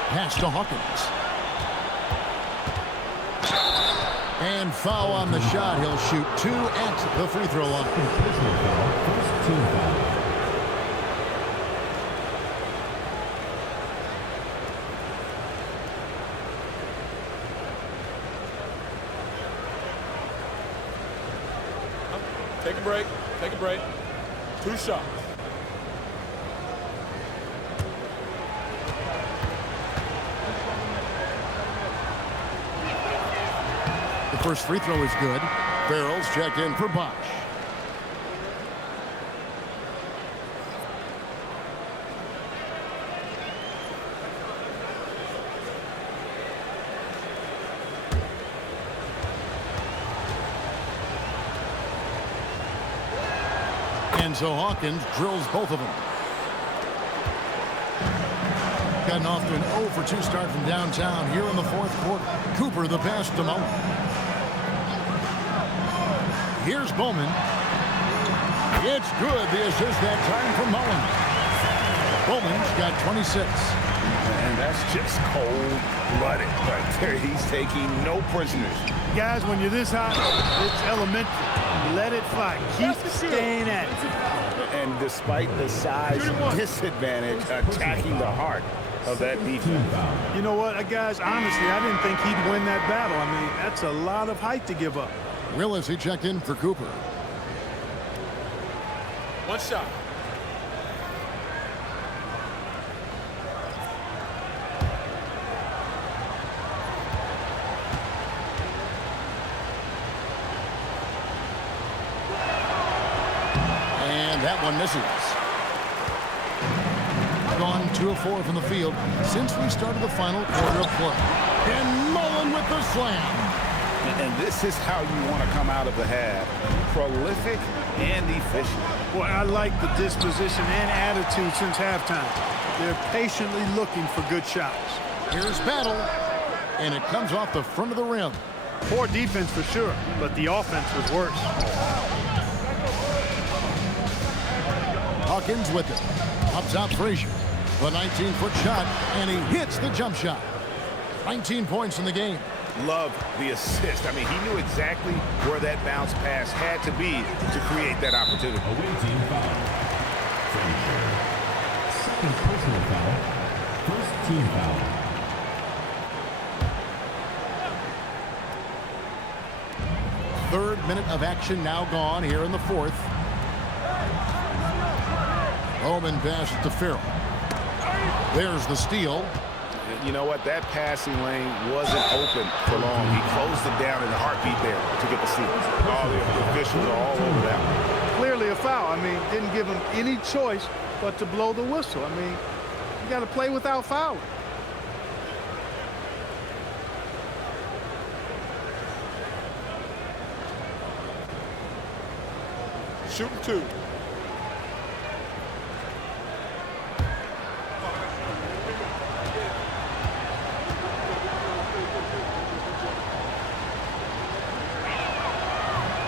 Pass to Hawkins. And foul on the shot. He'll shoot 2 at the free throw line. First team foul. Take a break. Take a break. 2 shots. The first free throw is good. Farrell's checked in for Bosch. And so Hawkins drills both of them. Gotten off to an 0 for 2 start from downtown here in the 4th quarter. Cooper the pass to Mullen. Here's Bowman. It's good. The assist that time from Mullen. Bowman's got 26. And that's just cold-blooded right there. He's taking no prisoners. Guys, when you're this hot, it's elementary. Let it fly. Keep staying at it. And despite the size disadvantage, attacking the heart of that defense. You know what, guys, honestly, I didn't think he'd win that battle. I mean, that's a lot of height to give up. Willis, he checked in for Cooper. One shot. That one misses. Gone 2 of 4 from the field since we started the final quarter of play. And Mullen with the slam. And this is how you want to come out of the half. Prolific and efficient. Well, I like the disposition and attitude since halftime. They're patiently looking for good shots. Here's Battle, and it comes off the front of the rim. Poor defense for sure, but the offense was worse. Hawkins with it. Up top, Frazier. The 19-foot shot, and he hits the jump shot. 19 points in the game. Love the assist. I mean, he knew exactly where that bounce pass had to be to create that opportunity. Away team foul. Frazier. Second personal foul. First team foul. Third minute of action now gone here in the fourth. Bowman passes to Farrell. There's the steal. You know what? That passing lane wasn't open for long. He closed it down in a heartbeat there to get the steal. All the officials are all over that one. Clearly a foul. I mean, didn't give him any choice but to blow the whistle. I mean, you got to play without fouling. Shooting 2.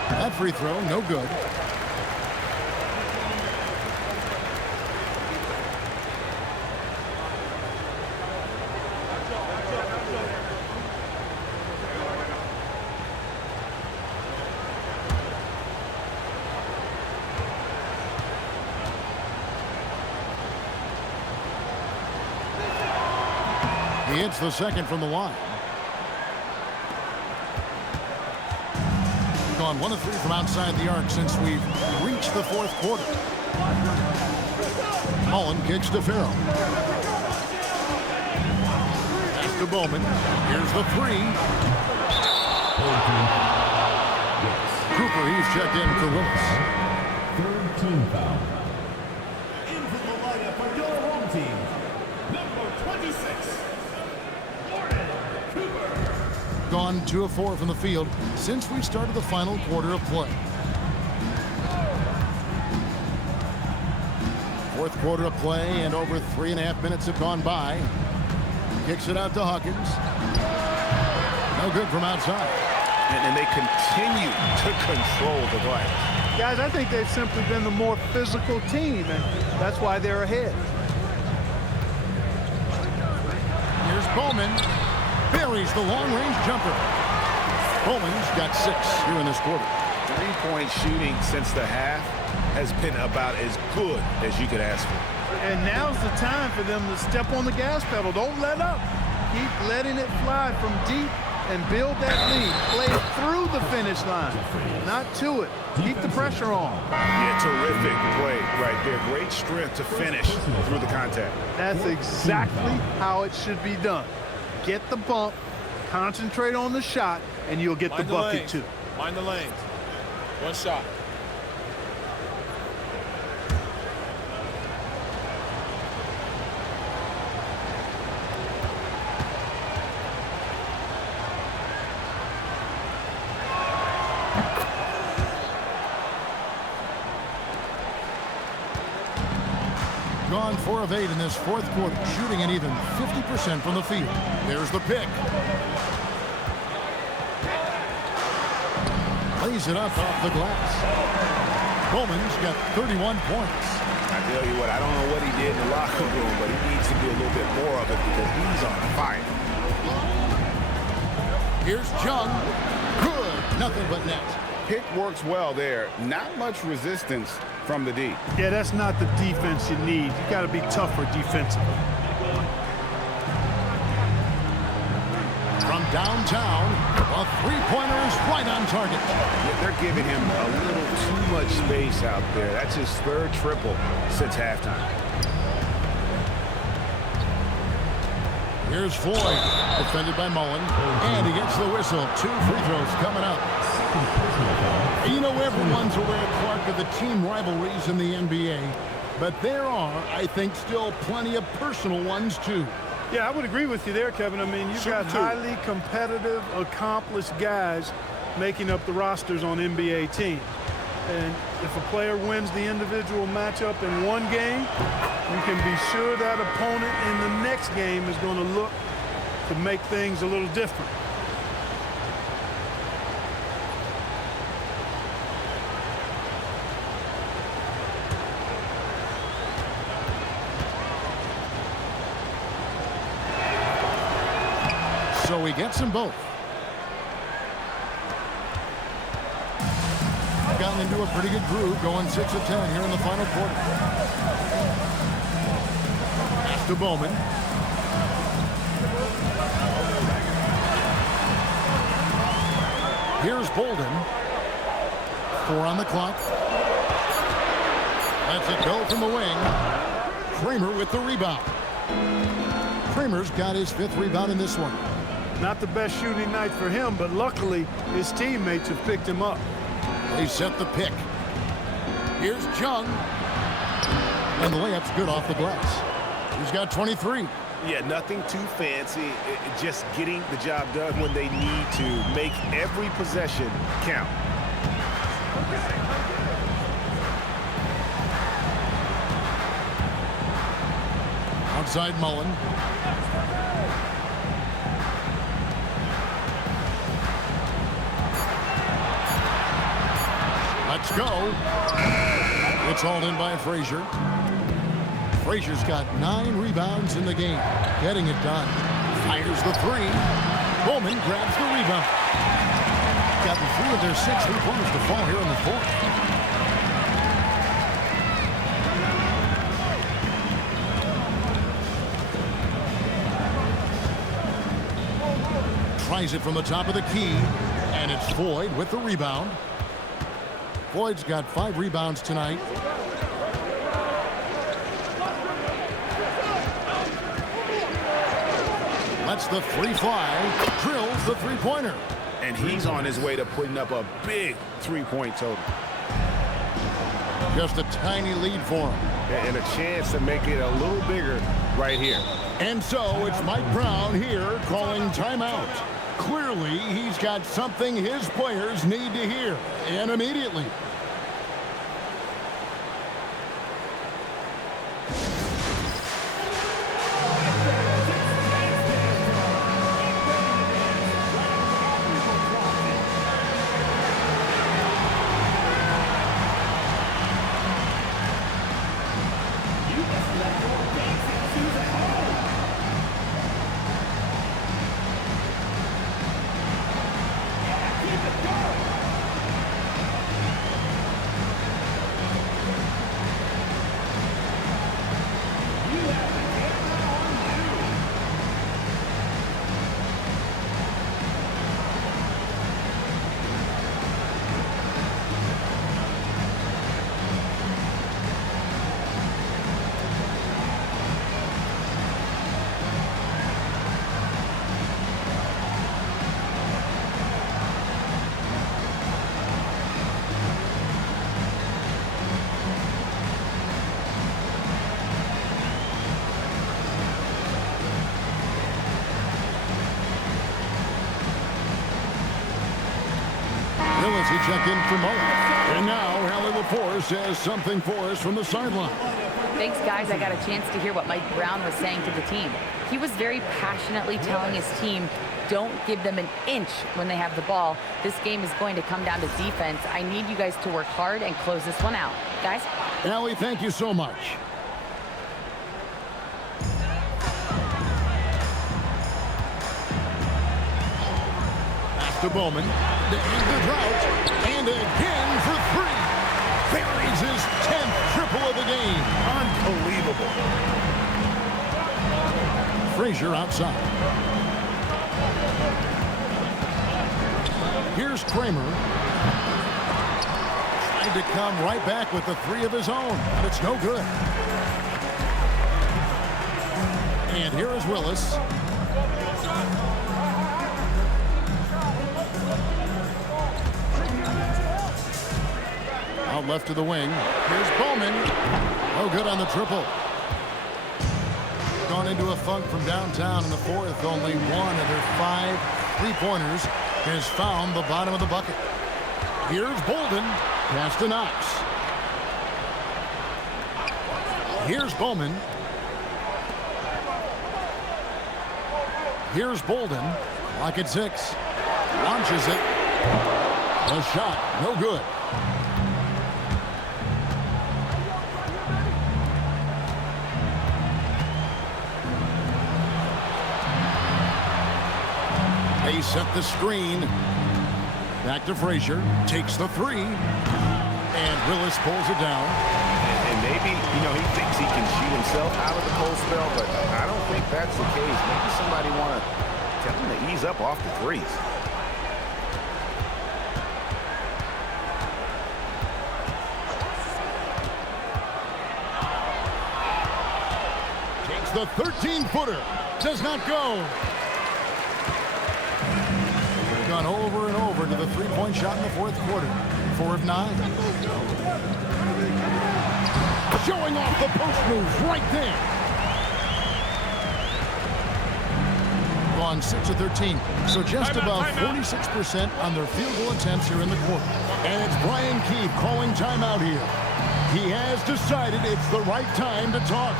That free throw, no good. He hits the second from the line. Gone 1 of 3 from outside the arc since we've reached the fourth quarter. Mullen kicks to Farrell. Pass to Bowman. Here's the 3. Cooper, he's checked in for Willis. Third team foul. Into the lineup for your home team. Number 26. Gone 2 of 4 from the field since we started the final quarter of play. Fourth quarter of play, and over 3.5 minutes have gone by. Kicks it out to Hawkins. No good from outside. And they continue to control the glass. Guys, I think they've simply been the more physical team, and that's why they're ahead. Here's Bowman. Buries the long-range jumper. Bowman's got 6 here in this quarter. 3-point shooting since the half has been about as good as you could ask for. And now's the time for them to step on the gas pedal. Don't let up. Keep letting it fly from deep and build that lead. Play through the finish line, not to it. Keep the pressure on. Yeah, terrific play right there. Great strength to finish through the contact. That's exactly how it should be done. Get the bump, concentrate on the shot, and you'll get the bucket too. Mind the lanes. One shot. Gone 4 of 8 in this fourth quarter, shooting an even 50% from the field. There's the pick. Lays it up off the glass. Bowman's got 31 points. I tell you what, I don't know what he did in the locker room, but he needs to do a little bit more of it because he's on fire. Here's Chung. Good. Nothing but net. Pick works well there. Not much resistance from the D. Yeah, that's not the defense you need. You got to be tougher defensively. From downtown, a three-pointer is right on target. Yeah, they're giving him a little too much space out there. That's his third triple since halftime. Here's Floyd, defended by Mullen, and he gets the whistle. 2 free throws coming up. You know, everyone's aware, Clark, of the team rivalries in the NBA, but there are, I think, still plenty of personal ones, too. Yeah, I would agree with you there, Kevin. I mean, you've got highly competitive, accomplished guys making up the rosters on NBA teams. And if a player wins the individual matchup in one game, you can be sure that opponent in the next game is going to look to make things a little different. So he gets them both. Gotten into a pretty good groove, going 6 of 10 here in the final quarter. Pass to Bowman. Here's Bolden. 4 on the clock. Lets it go from the wing. Kramer with the rebound. Kramer's got his 5th rebound in this one. Not the best shooting night for him, but luckily his teammates have picked him up. They set the pick. Here's Chung. And the layup's good off the glass. He's got 23. Yeah, nothing too fancy. Just getting the job done when they need to. Make every possession count. Outside Mullen. Let's go. It's hauled in by Frazier. Frazier's got 9 rebounds in the game. Getting it done. Fires the 3. Bowman grabs the rebound. Gotten 3 of their 6 3-pointers to fall here in the 4th. Tries it from the top of the key, and it's Floyd with the rebound. Floyd's got 5 rebounds tonight. Lets the 3 fly, drills the 3-pointer. And he's on his way to putting up a big 3-point total. Just a tiny lead for him. And a chance to make it a little bigger right here. And so it's Mike Brown here calling timeout. Clearly, he's got something his players need to hear, and immediately. He checked in for Mullen. And now Hallie LaForce has something for us from the sideline. Thanks, guys. I got a chance to hear what Mike Brown was saying to the team. He was very passionately telling his team, don't give them an inch when they have the ball. This game is going to come down to defense. I need you guys to work hard and close this one out. guys. Allie, thank you so much. Pass to Bowman. To end the drought. And again for three. Buries his 10th triple of the game. Unbelievable. Frazier outside. Here's Kramer. Tried to come right back with the three of his own, but it's no good. And here is Willis. Out left to the wing. Here's Bowman. No good on the triple. Gone into a funk from downtown in the fourth. Only one of their 5 3-pointers has found the bottom of the bucket. Here's Bolden. Pass to Knox. Here's Bowman. Here's Bolden. Clock at 6. Launches it. A shot. No good. They set the screen. Back to Frazier. Takes the three. And Willis pulls it down. And maybe, he thinks he can shoot himself out of the cold spell, but I don't think that's the case. Maybe somebody want to tell him to ease up off the threes. Takes the 13-footer. Does not go. Gone over and over to the three-point shot in the fourth quarter. 4 of 9. Showing off the post moves right there. Gone 6 of 13. So just about 46% on their field goal attempts here in the quarter. And it's Brian Keefe calling timeout here. He has decided it's the right time to talk.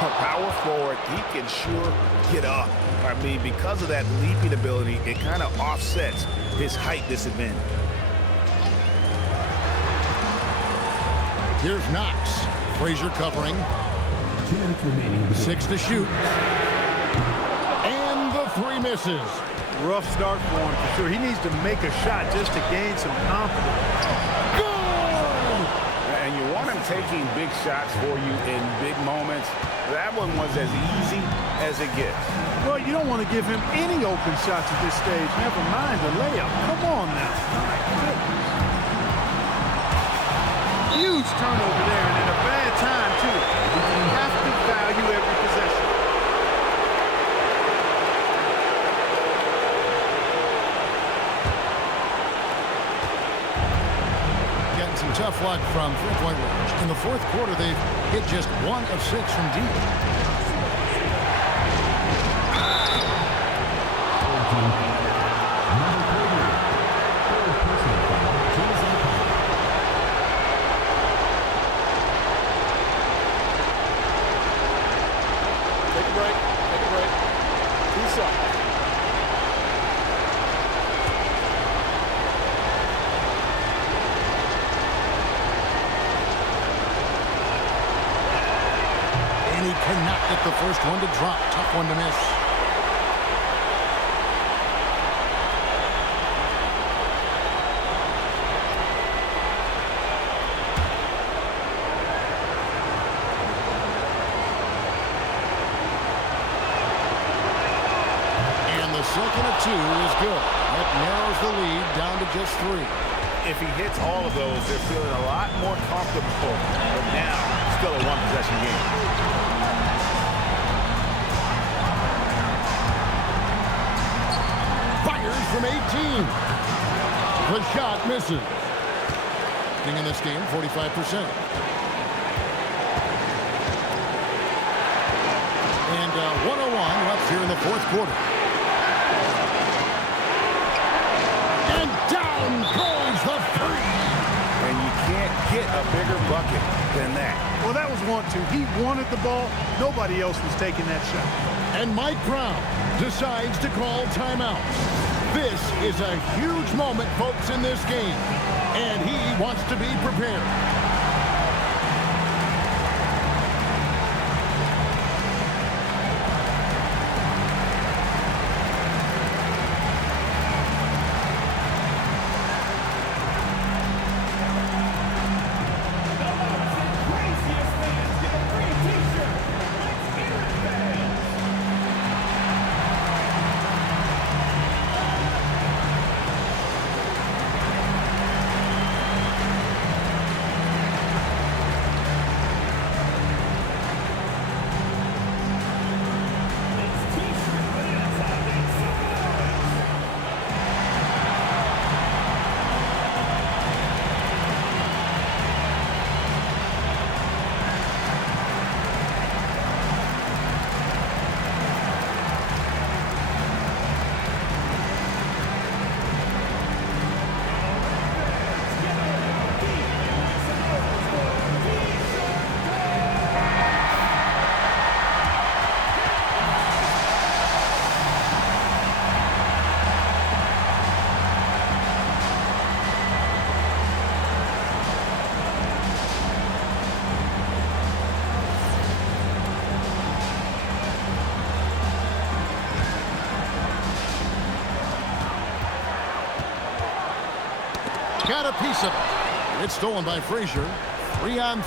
Power forward, he can sure get up. I mean, because of that leaping ability, it kind of offsets his height disadvantage. Here's Knox. Frazier covering. 2 minutes remaining. 6 to shoot. And the three misses. Rough start for him for sure. He needs to make a shot just to gain some confidence. Goal! And you want him taking big shots for you in big moments. That one was as easy as it gets. Well, you don't want to give him any open shots at this stage. Never mind the layup. Come on now. Huge turnover there, and at a bad time, too. You have to value every possession. had some tough luck from three-point range. In the fourth quarter, they've hit just 1 of 6 from deep. Take a break. Take a break. 2 shots. And he cannot get the first one to drop. Tough one to miss. And the second of 2 is good. That narrows the lead down to just 3. If he hits all of those, they're feeling a lot more comfortable. But now, still a one-possession game. Fires from 18. The shot misses. Thing in this game, 45%. And 101 left here in the fourth quarter. And down goes the 3. And you can't get a bigger bucket than that. Well, that was 1-2. He wanted the ball. Nobody else was taking that shot. And Mike Brown decides to call timeout. This is a huge moment, folks, in this game. And he wants to be prepared. Got a piece of it. It's stolen by Frazier. 3-on-3. A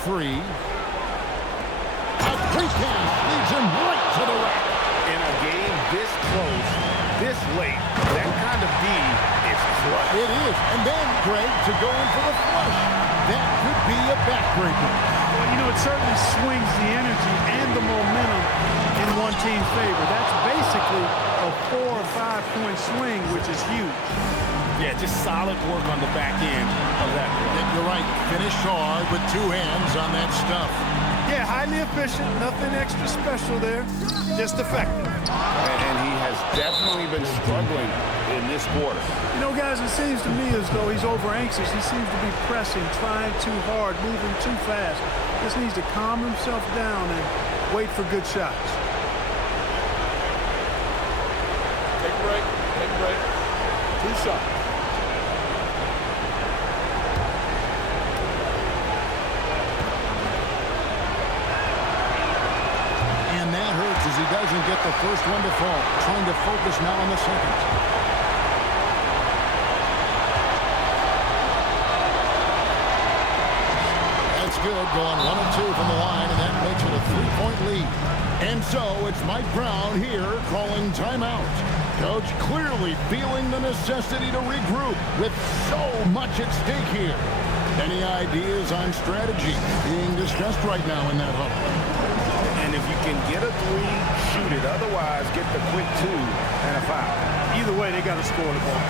free pass leads him right to the rack. In a game this close, this late, that kind of D is clutch. It is. And then, Greg, to go in for the flush. That could be a backbreaker. Well, you know, it certainly swings the energy and the momentum in one team's favor. That's basically a 4 or 5 point swing, which is huge. Yeah, just solid work on the back end of that play. You're right. Finished hard with 2 hands on that stuff. Yeah, highly efficient. Nothing extra special there. Just effective. And he has definitely been struggling in this quarter. You know, guys, it seems to me as though he's over-anxious. He seems to be pressing, trying too hard, moving too fast. Just needs to calm himself down and wait for good shots. Take a break. Take a break. 2 shots. And that hurts as he doesn't get the first one to fall. Trying to focus now on the second. That's good. Going 1 of 2 from the line, and that makes it a 3-point lead. And so it's Mike Brown here calling timeout. Coach clearly feeling the necessity to regroup with so much at stake here. Any ideas on strategy being discussed right now in that huddle? And if you can get a 3, shoot it. Otherwise, get the quick 2 and a foul. Either way, they got to score the ball.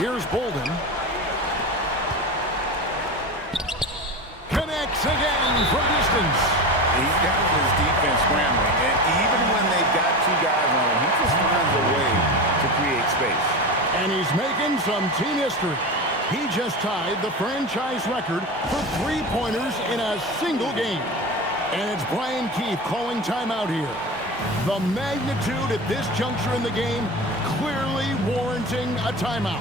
Here's Bolden. Connects again from distance. He's got his defense scrambling, and even when they've got two guys on him, he just finds a way to create space. And he's making some team history. He just tied the franchise record for three-pointers in a single game. And it's Brian Keefe calling timeout here. The magnitude at this juncture in the game clearly warranting a timeout.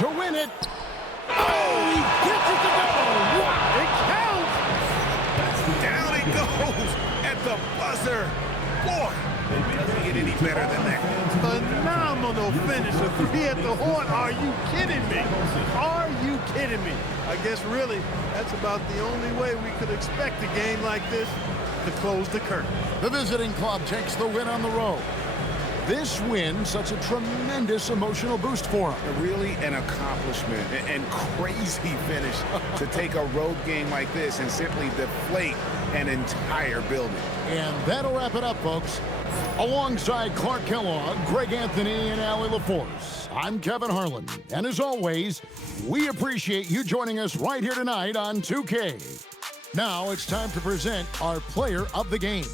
To win it. Oh, he gets it to go. Wow, it counts. Down it goes at the buzzer. Boy, it doesn't get any better than that. Phenomenal finish. A three at the horn. Are you kidding me? Are you kidding me? I guess really that's about the only way we could expect a game like this to close the curtain. The visiting club takes the win on the road. This win, such a tremendous emotional boost for them. Really an accomplishment and crazy finish to take a road game like this and simply deflate an entire building. And that'll wrap it up, folks. Alongside Clark Kellogg, Greg Anthony, and Allie LaForce, I'm Kevin Harlan. And as always, we appreciate you joining us right here tonight on 2K. Now it's time to present our player of the game.